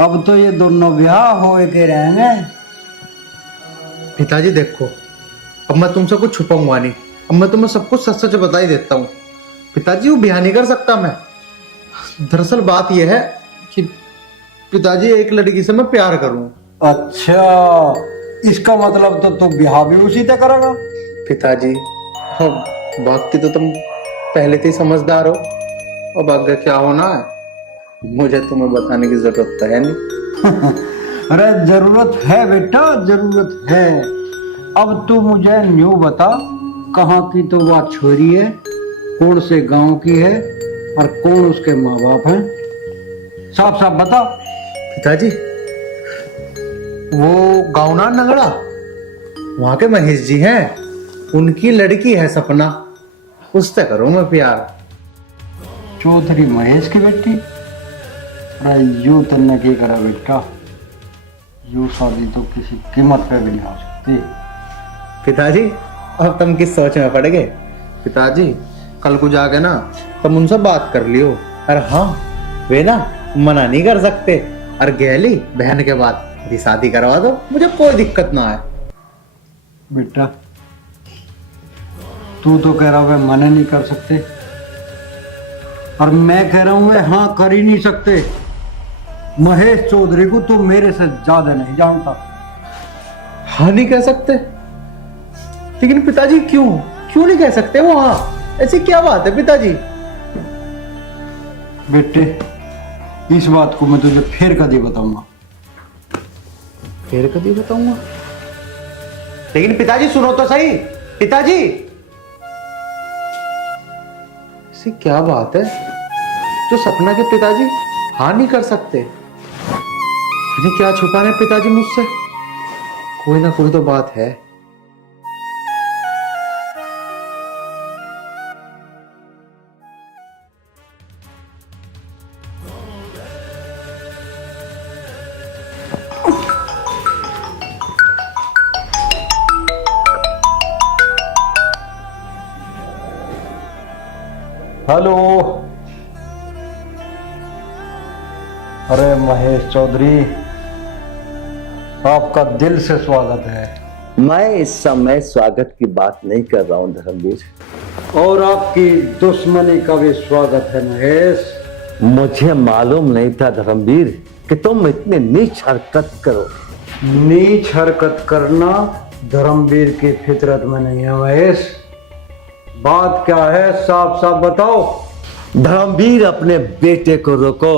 अब तो ये दोनों ब्याह हो के रहेंगे। पिताजी देखो, अब मैं तुमसे कुछ छुपाऊंगा नहीं, अब मैं तुम्हें सब कुछ सच सच बता ही देता हूँ। पिताजी, वो ब्याह नहीं कर सकता मैं। दरअसल बात यह है कि पिताजी, एक लड़की से मैं प्यार करूं। अच्छा, इसका मतलब तो तू ब्याह भी उसी से करेगा? पिताजी, अब बात की तो तुम पहले से ही समझदार हो, अब आगे क्या होना है मुझे तुम्हें बताने की जरूरत तो है नहीं। अरे जरूरत है बेटा, जरूरत है। अब तू मुझे न्यू बता, कहाँ की तो वह छोरी है, कौन से गांव की है, और कौन उसके माँ बाप हैं, साफ साफ बता। पिताजी, वो गाँव ना नगड़ा, वहां के महेश जी हैं, उनकी लड़की है सपना। उससे करो मैं प्यार। चौधरी महेश की बेटी? अरे यू तन्ने की करा बेटा, यू शादी तो किसी कीमत पे भी नहीं हो सकती। पिताजी अब तुम किस सोच में पड़ गए? पिताजी कल को जाके ना तुम उनसे बात कर लियो। अरे हाँ, वे ना मना नहीं कर सकते। और गैली बहन के बाद मेरी शादी करवा दो, मुझे कोई दिक्कत ना है। बेटा तू तो कह रहा है मना नहीं कर सकते, और मैं कह रहा हूं वे हाँ कर ही नहीं सकते। महेश चौधरी को तू मेरे से ज्यादा नहीं जानता। हाँ नहीं कह सकते? लेकिन पिताजी क्यों क्यों नहीं कह सकते वो हाँ? ऐसी क्या बात है पिताजी? बेटे इस बात को मैं तुझे फिर कभी बताऊंगा। फिर कभी बताऊंगा? लेकिन पिताजी सुनो तो सही। पिताजी ऐसी क्या बात है जो सपना के पिताजी हाँ नहीं कर सकते? इन्हें क्या छुपा रहे पिताजी मुझसे? कोई ना कोई तो बात है। हेलो। अरे महेश चौधरी, आपका दिल से स्वागत है। मैं इस समय स्वागत की बात नहीं कर रहा हूं धर्मवीर, और आपकी दुश्मनी का भी स्वागत है महेश। मुझे मालूम नहीं था धर्मवीर कि तुम इतनी नीच हरकत करो। नीच हरकत करना धर्मवीर की फितरत में नहीं है महेश। बात क्या है साफ साफ बताओ। धर्मवीर अपने बेटे को रोको,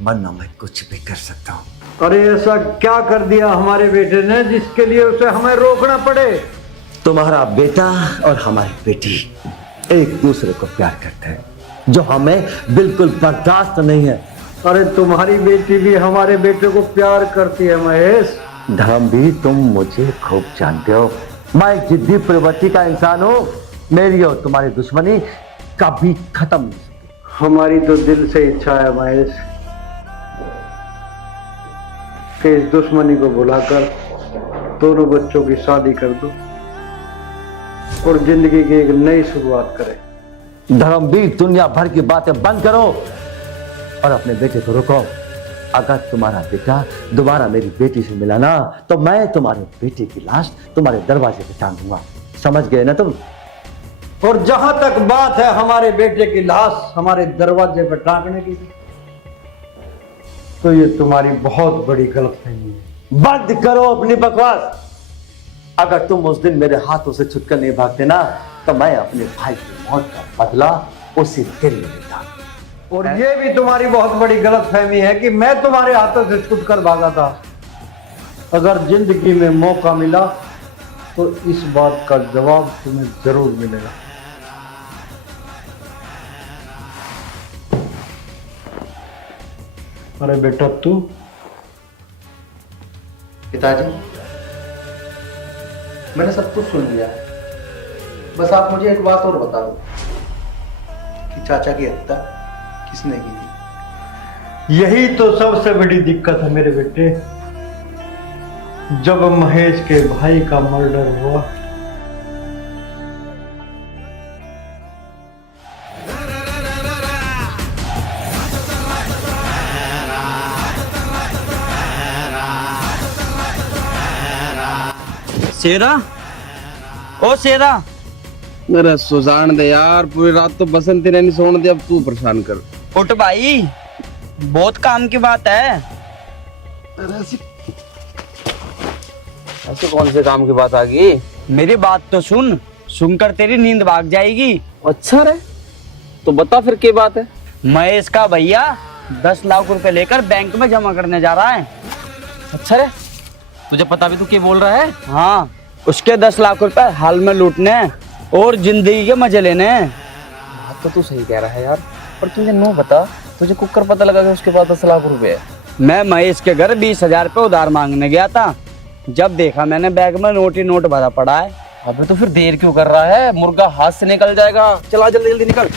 वरना मैं कुछ भी कर सकता हूँ। अरे ऐसा क्या कर दिया हमारे बेटे ने जिसके लिए उसे हमें रोकना पड़े? तुम्हारा बेटा और हमारी बेटी एक दूसरे को प्यार करते हैं, जो हमें बिल्कुल बर्दाश्त नहीं है। अरे तुम्हारी बेटी भी हमारे बेटे को प्यार करती है महेश। धर्मवीर तुम मुझे खूब जानते हो, मैं जिद्दी प्रवृत्ति का इंसान हूँ। मेरी और तुम्हारी दुश्मनी कभी खत्म नहीं होगी। हमारी तो दिल से इच्छा है महेश कि इस दुश्मनी को भुलाकर दोनों बच्चों की शादी कर दो और जिंदगी की एक नई शुरुआत करें। धर्मवीर दुनिया भर की बातें बंद करो और अपने बेटे को रोको। अगर तुम्हारा बेटा दोबारा मेरी बेटी से मिला ना, तो मैं तुम्हारे बेटे की लाश तुम्हारे दरवाजे पे टांग दूंगा। समझ गए ना तुम? और जहां तक बात है हमारे बेटे की लाश हमारे दरवाजे पर टांगने की, तो ये तुम्हारी बहुत बड़ी गलतफहमी है। बंद करो अपनी बकवास। अगर तुम उस दिन मेरे हाथों से छुटकर नहीं भागते ना, तो मैं अपने भाई की मौत का बदला उसी दिन में लेता। और ये भी तुम्हारी बहुत बड़ी गलतफहमी है कि मैं तुम्हारे हाथों से छूटकर भागा था। अगर जिंदगी में मौका मिला तो इस बात का जवाब तुम्हें जरूर मिलेगा। अरे बेटा तू? पिताजी मैंने सब कुछ सुन लिया है, बस आप मुझे एक बात और बता दो कि चाचा की हत्या किसने की थी? यही तो सबसे बड़ी दिक्कत है मेरे बेटे। जब महेश के भाई का मर्डर हुआ शेरा, ओ शेरा, मेरा सुजान दे यार, पूरी रात तो बसंती रहनी सोने दे, अब तू परेशान कर। उठ भाई, बहुत काम की बात है। ऐसे कौन से काम की बात आ गई? मेरी बात तो सुन, सुनकर तेरी नींद भाग जाएगी। अच्छा रे, तो बता फिर क्या बात है? महेश का भैया 10 लाख रुपए लेकर बैंक में जमा करने जा रहा है। अच्छा रे, तुझे पता भी तू क्या बोल रहा है? हाँ, उसके 10 लाख रुपए हाल में लूटने और जिंदगी के मजे लेने। बात तो तू सही कह रहा है यार, पर तुझे नो बता, तुझे कुकर पता लगा कि उसके पास 10 लाख रुपए है? मैं महेश के घर 20,000 रुपए उधार मांगने गया था। जब देखा मैंने बैग में नोट ही नोट भरा पड़ा है, अबे तो फिर देर क्यों कर रहा है? मुर्गा हाथ से निकल जाएगा। चला जल्दी जल्दी निकल।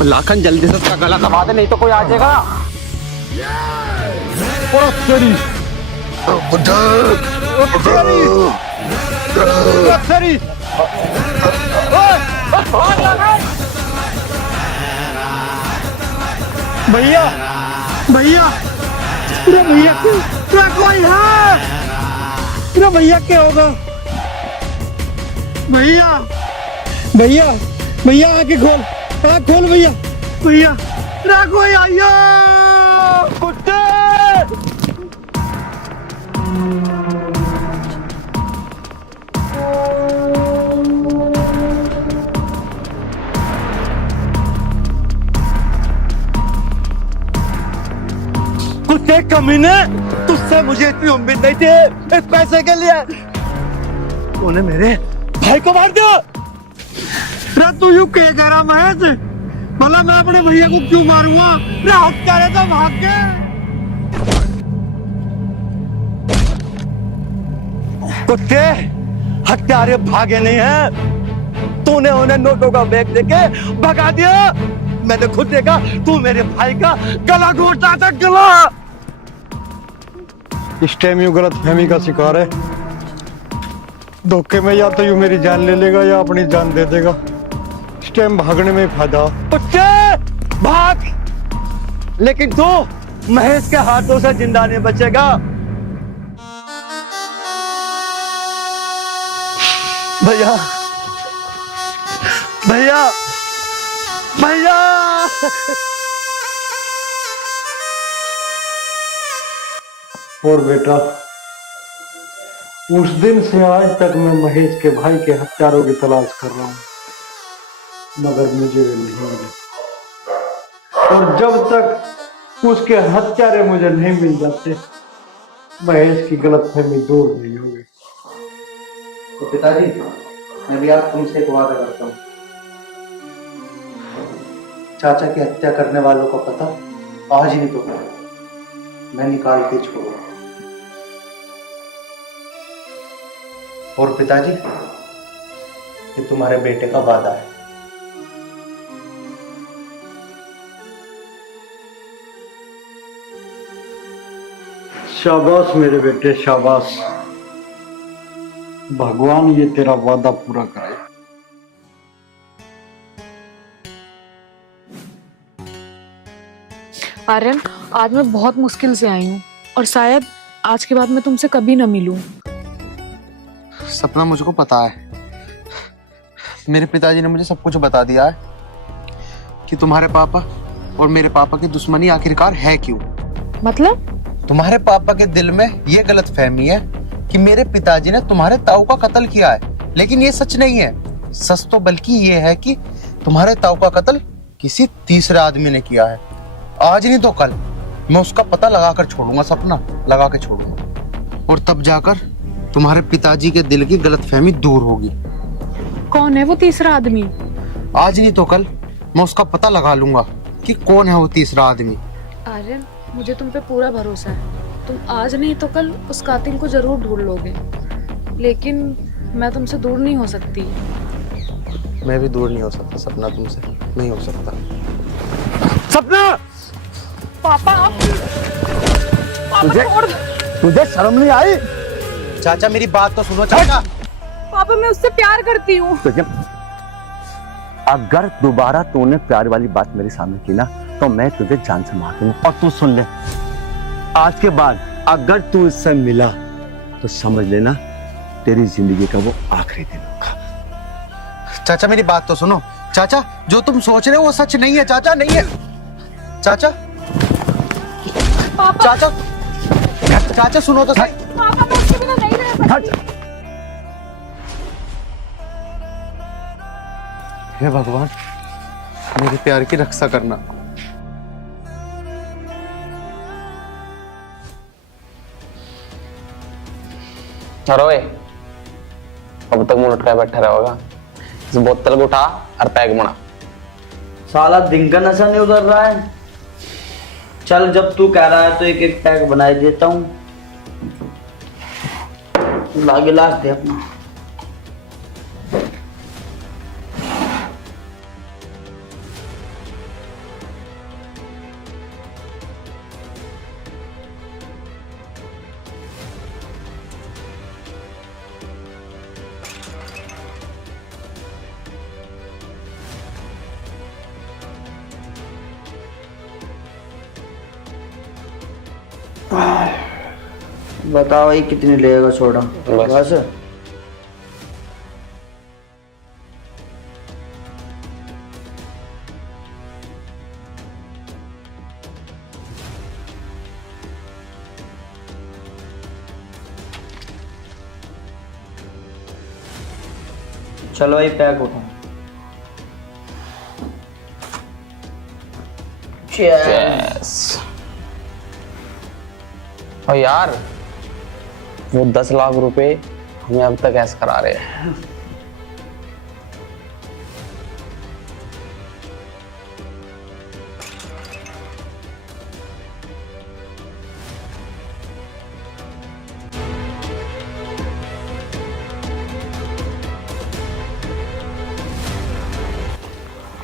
लाखन जल्दी से उसका गला दबा दे, नहीं तो कोई आ जाएगा। भैया भैया पूरा भैया पूरा कोई है, पूरा भैया क्या होगा? भैया भैया भैया आके खोल, आँख खोल भैया, भैया कोई आइया कुत्ते। कुत्ते कमीने, तुझसे मुझे इतनी उम्मीद नहीं थी इस पैसे के लिए। तूने मेरे भाई को मार दिया। तू यूं कह रहा महेश, भला मैं अपने भैया को क्यों मारूंगा? हत्यारे तो भाग गए। कुत्ते हत्यारे भागे नहीं हैं, तूने उन्हें नोटों का बैग देके भगा दिया। मैंने खुद देखा तू मेरे भाई का गला घोटा था, गला। इस टाइम यूं गलतफहमी का शिकार है। धोखे में या तो यूं मेरी जान ले लेगा या अपनी जान दे देगा। इस टाइम भागने में फायदा। बच्चे भाग, लेकिन तू महेश के हाथों से जिंदा नहीं बचेगा। भैया भैया भैया और बेटा, उस दिन से आज तक मैं महेश के भाई के हत्यारों की तलाश कर रहा हूं, मगर मुझे वे नहीं मिले। और जब तक उसके हत्यारे मुझे नहीं मिल जाते, महेश की गलतफहमी दूर नहीं होगी। तो पिताजी, मैं भी आज तुमसे एक वादा करता हूँ। चाचा की हत्या करने वालों का पता आज ही नहीं तो मैं निकाल के छोड़ूंगा। और पिताजी, ये तुम्हारे बेटे का वादा है। शाबाश मेरे बेटे, शाबाश। भगवान ये तेरा वादा पूरा करे। आर्यन, आज मैं बहुत मुश्किल से आई हूँ और शायद आज के बाद मैं तुमसे कभी न मिलूं। सपना, मुझको पता है, मेरे पिताजी ने मुझे सब कुछ बता दिया है कि तुम्हारे पापा और मेरे पापा की दुश्मनी आखिरकार है क्यों। मतलब? तुम्हारे पापा के दिल में ये गलतफहमी है कि मेरे पिताजी ने तुम्हारे ताऊ का कत्ल किया है, लेकिन ये सच नहीं है। सच तो बल्कि ये है कि तुम्हारे ताऊ का कत्ल किसी तीसरे आदमी ने किया है। आज नहीं तो कल मैं उसका पता लगाकर छोड़ूंगा, सपना, लगा के छोड़ूंगा। और तब जाकर तुम्हारे पिताजी के दिल की गलतफहमी दूर होगी। कौन है वो तीसरा आदमी? आज नहीं तो कल मैं उसका पता लगा लूंगा कि कौन है वो तीसरा आदमी। आर्यन, मुझे तुम पे पूरा भरोसा है। तुम आज नहीं तो कल उस कातिल को जरूर ढूंढ लोगे, लेकिन मैं तुमसे दूर नहीं हो सकती। मैं भी दूर नहीं हो सकता सपना, तुमसे नहीं हो सकता। सपना! पापा, तुझे शर्म नहीं आई? चाचा, मेरी बात तो सुनो चाचा। पापा मैं उससे प्यार करती हूँ। तो जब अगर दोबारा तूने प्यार वाली बात मेरे सामने की ना तो मैं तुझे जान से मार दूंगा। और तू सुन ले, आज के बाद अगर तू इससे मिला तो समझ लेना तेरी जिंदगी का वो आखिरी दिन होगा। चाचा मेरी बात तो सुनो। चाचा जो तुम सोच रहे हो वो सच नहीं है। चाचा नहीं है। चाचा चाचा चाचा सुनो तो सही। पापा मैं उसके बिना नहीं रह सकती। हे भगवान मेरे प्यार की रक्षा करना। अरे अब तक मुंह लटकाए बैठा रहेगा। इस बोतल को उठा और पैक बना। साला दिन का नशा नहीं उतर रहा है। चल जब तू कह रहा है तो एक एक पैक बना देता हूँ। ला गिलास दे अपना। बताओ ये कितनी लेगा सोडा? बस चलो ये पैक उठाओ। Yes. और यार वो 10 लाख रुपए हमें अब तक ऐसे करा रहे हैं।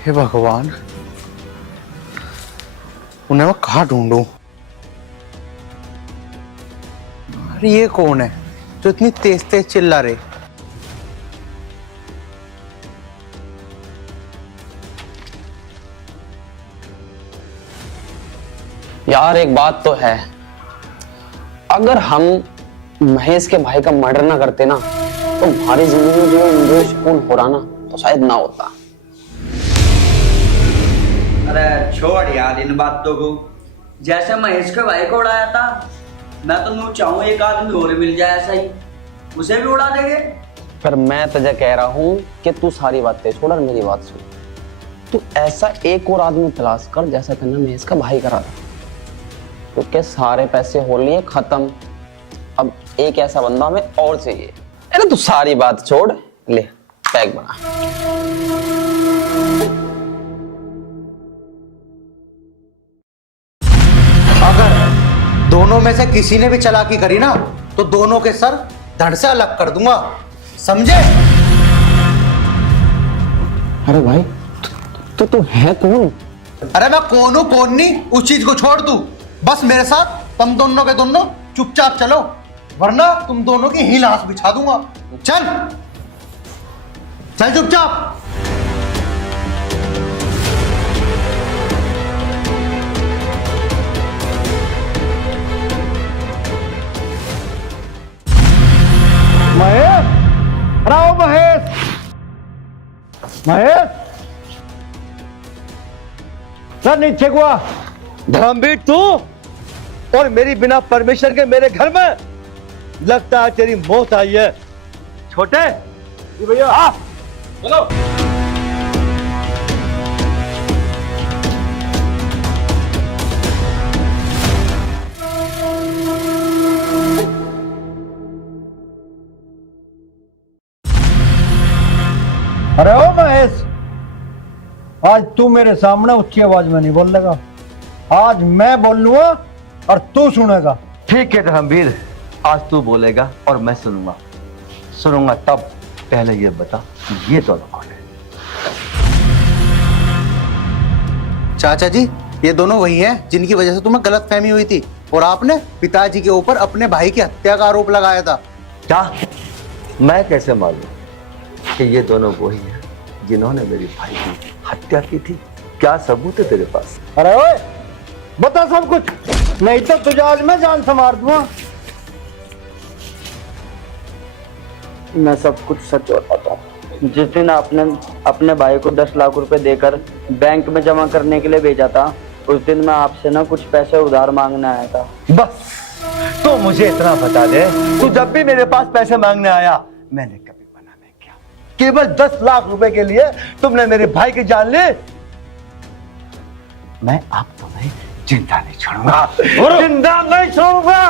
हे भगवान उन्हें मैं कहाँ ढूंढूं? अरे ये कौन है जो इतनी तेज तेज चिल्ला रहे? यार एक बात तो है, अगर हम महेश के भाई का मर्डर ना करते ना तो हमारी जिंदगी में जो इंद्र सुकून हो रहा ना तो शायद ना होता। अरे छोड़ यार इन बातों को। जैसे महेश के भाई को उड़ाया था, मैं तो यूं चाहूं एक आदमी और मिल जाए ऐसा ही, उसे भी उड़ा देंगे। पर मैं तुझे कह रहा हूं कि तू सारी बातें छोड़ और मेरी बात सुन। तू ऐसा एक और आदमी तलाश कर जैसा करना महेश का भाई करा था। तो क्या सारे पैसे हो लिए खत्म, अब एक ऐसा बंदा हमें और चाहिए। अरे तू सारी बात छोड़, ले पैक बना। अगर दोनों में से किसी ने भी चालाकी करी ना तो दोनों के सर धड़ से अलग कर दूंगा, समझे? अरे भाई तू है कौन? अरे मैं कौन हूं कौन नहीं उस चीज को छोड़ तू, बस मेरे साथ तुम दोनों के दोनों चुपचाप चलो वरना तुम दोनों की ही लाश बिछा दूंगा। चल चल चुपचाप। महेश, राव महेश, महेश, सर नीचे को आ। धर्मवीर तू और मेरी बिना परमिशन के मेरे घर में, लगता है तेरी मौत आई है। छोटे भैया आ चलो। अरे ओ महेश, आज तू मेरे सामने ऊंची आवाज में नहीं बोलेगा, आज मैं बोलूंगा और तू सुनेगा। ठीक है धर्मवीर, आज तू बोलेगा और मैं सुनूंगा। सुनूंगा तब पहले ये बता ये दोनों कौन है? चाचा जी ये दोनों वही हैं जिनकी वजह से तुम्हें गलतफहमी हुई थी और आपने पिताजी के ऊपर अपने भाई की हत्या का आरोप लगाया था। क्या? मैं कैसे मालूम? कि ये दोनों वही हैं जिन्होंने मेरी भाई की हत्या की थी? क्या सबूत है तेरे पास? अरे ओए, बता सब कुछ, नहीं तो तुझे आज मैं जान से मार दूंगा। मैं सब कुछ सच बताता हूँ। जिस दिन आपने अपने भाई को 10 लाख रुपए देकर बैंक में जमा करने के लिए भेजा था, उस दिन मैं आपसे ना कुछ पैसे उधार मांगने आया था। बस तो मुझे इतना बता दे, तू जब भी मेरे पास पैसे मांगने आया मैंने कभी मना नहीं किया। केवल 10 लाख रुपए के लिए तुमने मेरे भाई की जान ली। मैं अब तुम्हें जिंदा नहीं छोड़ूंगा, जिंदा नहीं छोड़ूंगा।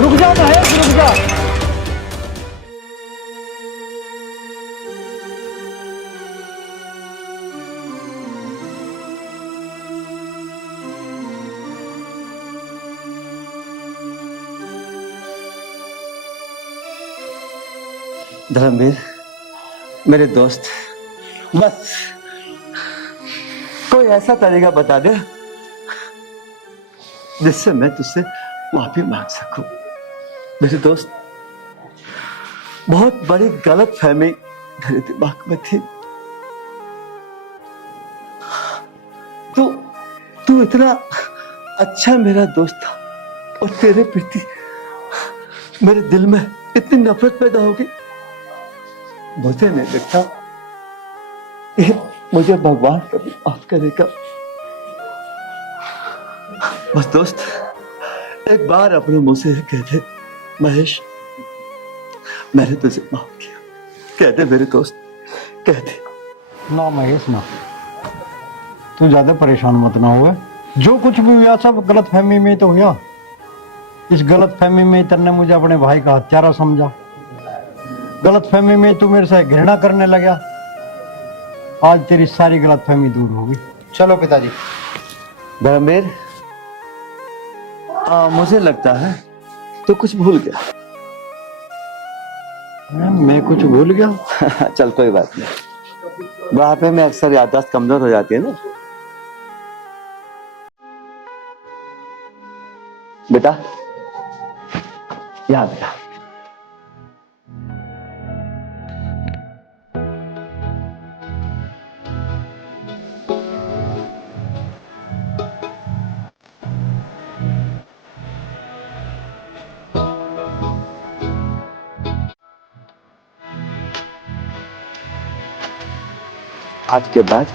रुक जा महेश, रुक जा। धर्मवीर, मेरे दोस्त, बस कोई ऐसा तरीका बता दे जिससे मैं तुझसे माफी मांग सकूं। मेरे दोस्त, बहुत बड़ी गलत फहमी मेरे दिमाग में थी। तू इतना अच्छा मेरा दोस्त था और तेरे प्रति मेरे दिल में इतनी नफरत पैदा होगी, मुझे नहीं लगता ये मुझे भगवान कभी माफ करेगा। बस दोस्त, एक बार अपने मुंह से कह दे, महेश मैंने तुझे माफ किया। कह दे मेरे दोस्त, कह दे। ना महेश ना, तू ज्यादा परेशान मत ना हुए। जो कुछ भी हुआ सब गलत फहमी में तो हुआ। इस गलत फहमी में तेने मुझे अपने भाई का हत्यारा समझा, गलत फहमी में तू मेरे से घृणा करने लगा। आज तेरी सारी गलत फहमी दूर होगी। चलो पिताजी। धर्मवीर, मुझे लगता है तो कुछ भूल गया। मैं कुछ भूल गया? चल कोई बात नहीं, बुढ़ापे में अक्सर याददाश्त कमजोर हो जाती है ना। बेटा, यहाँ बेटा। आज के बाद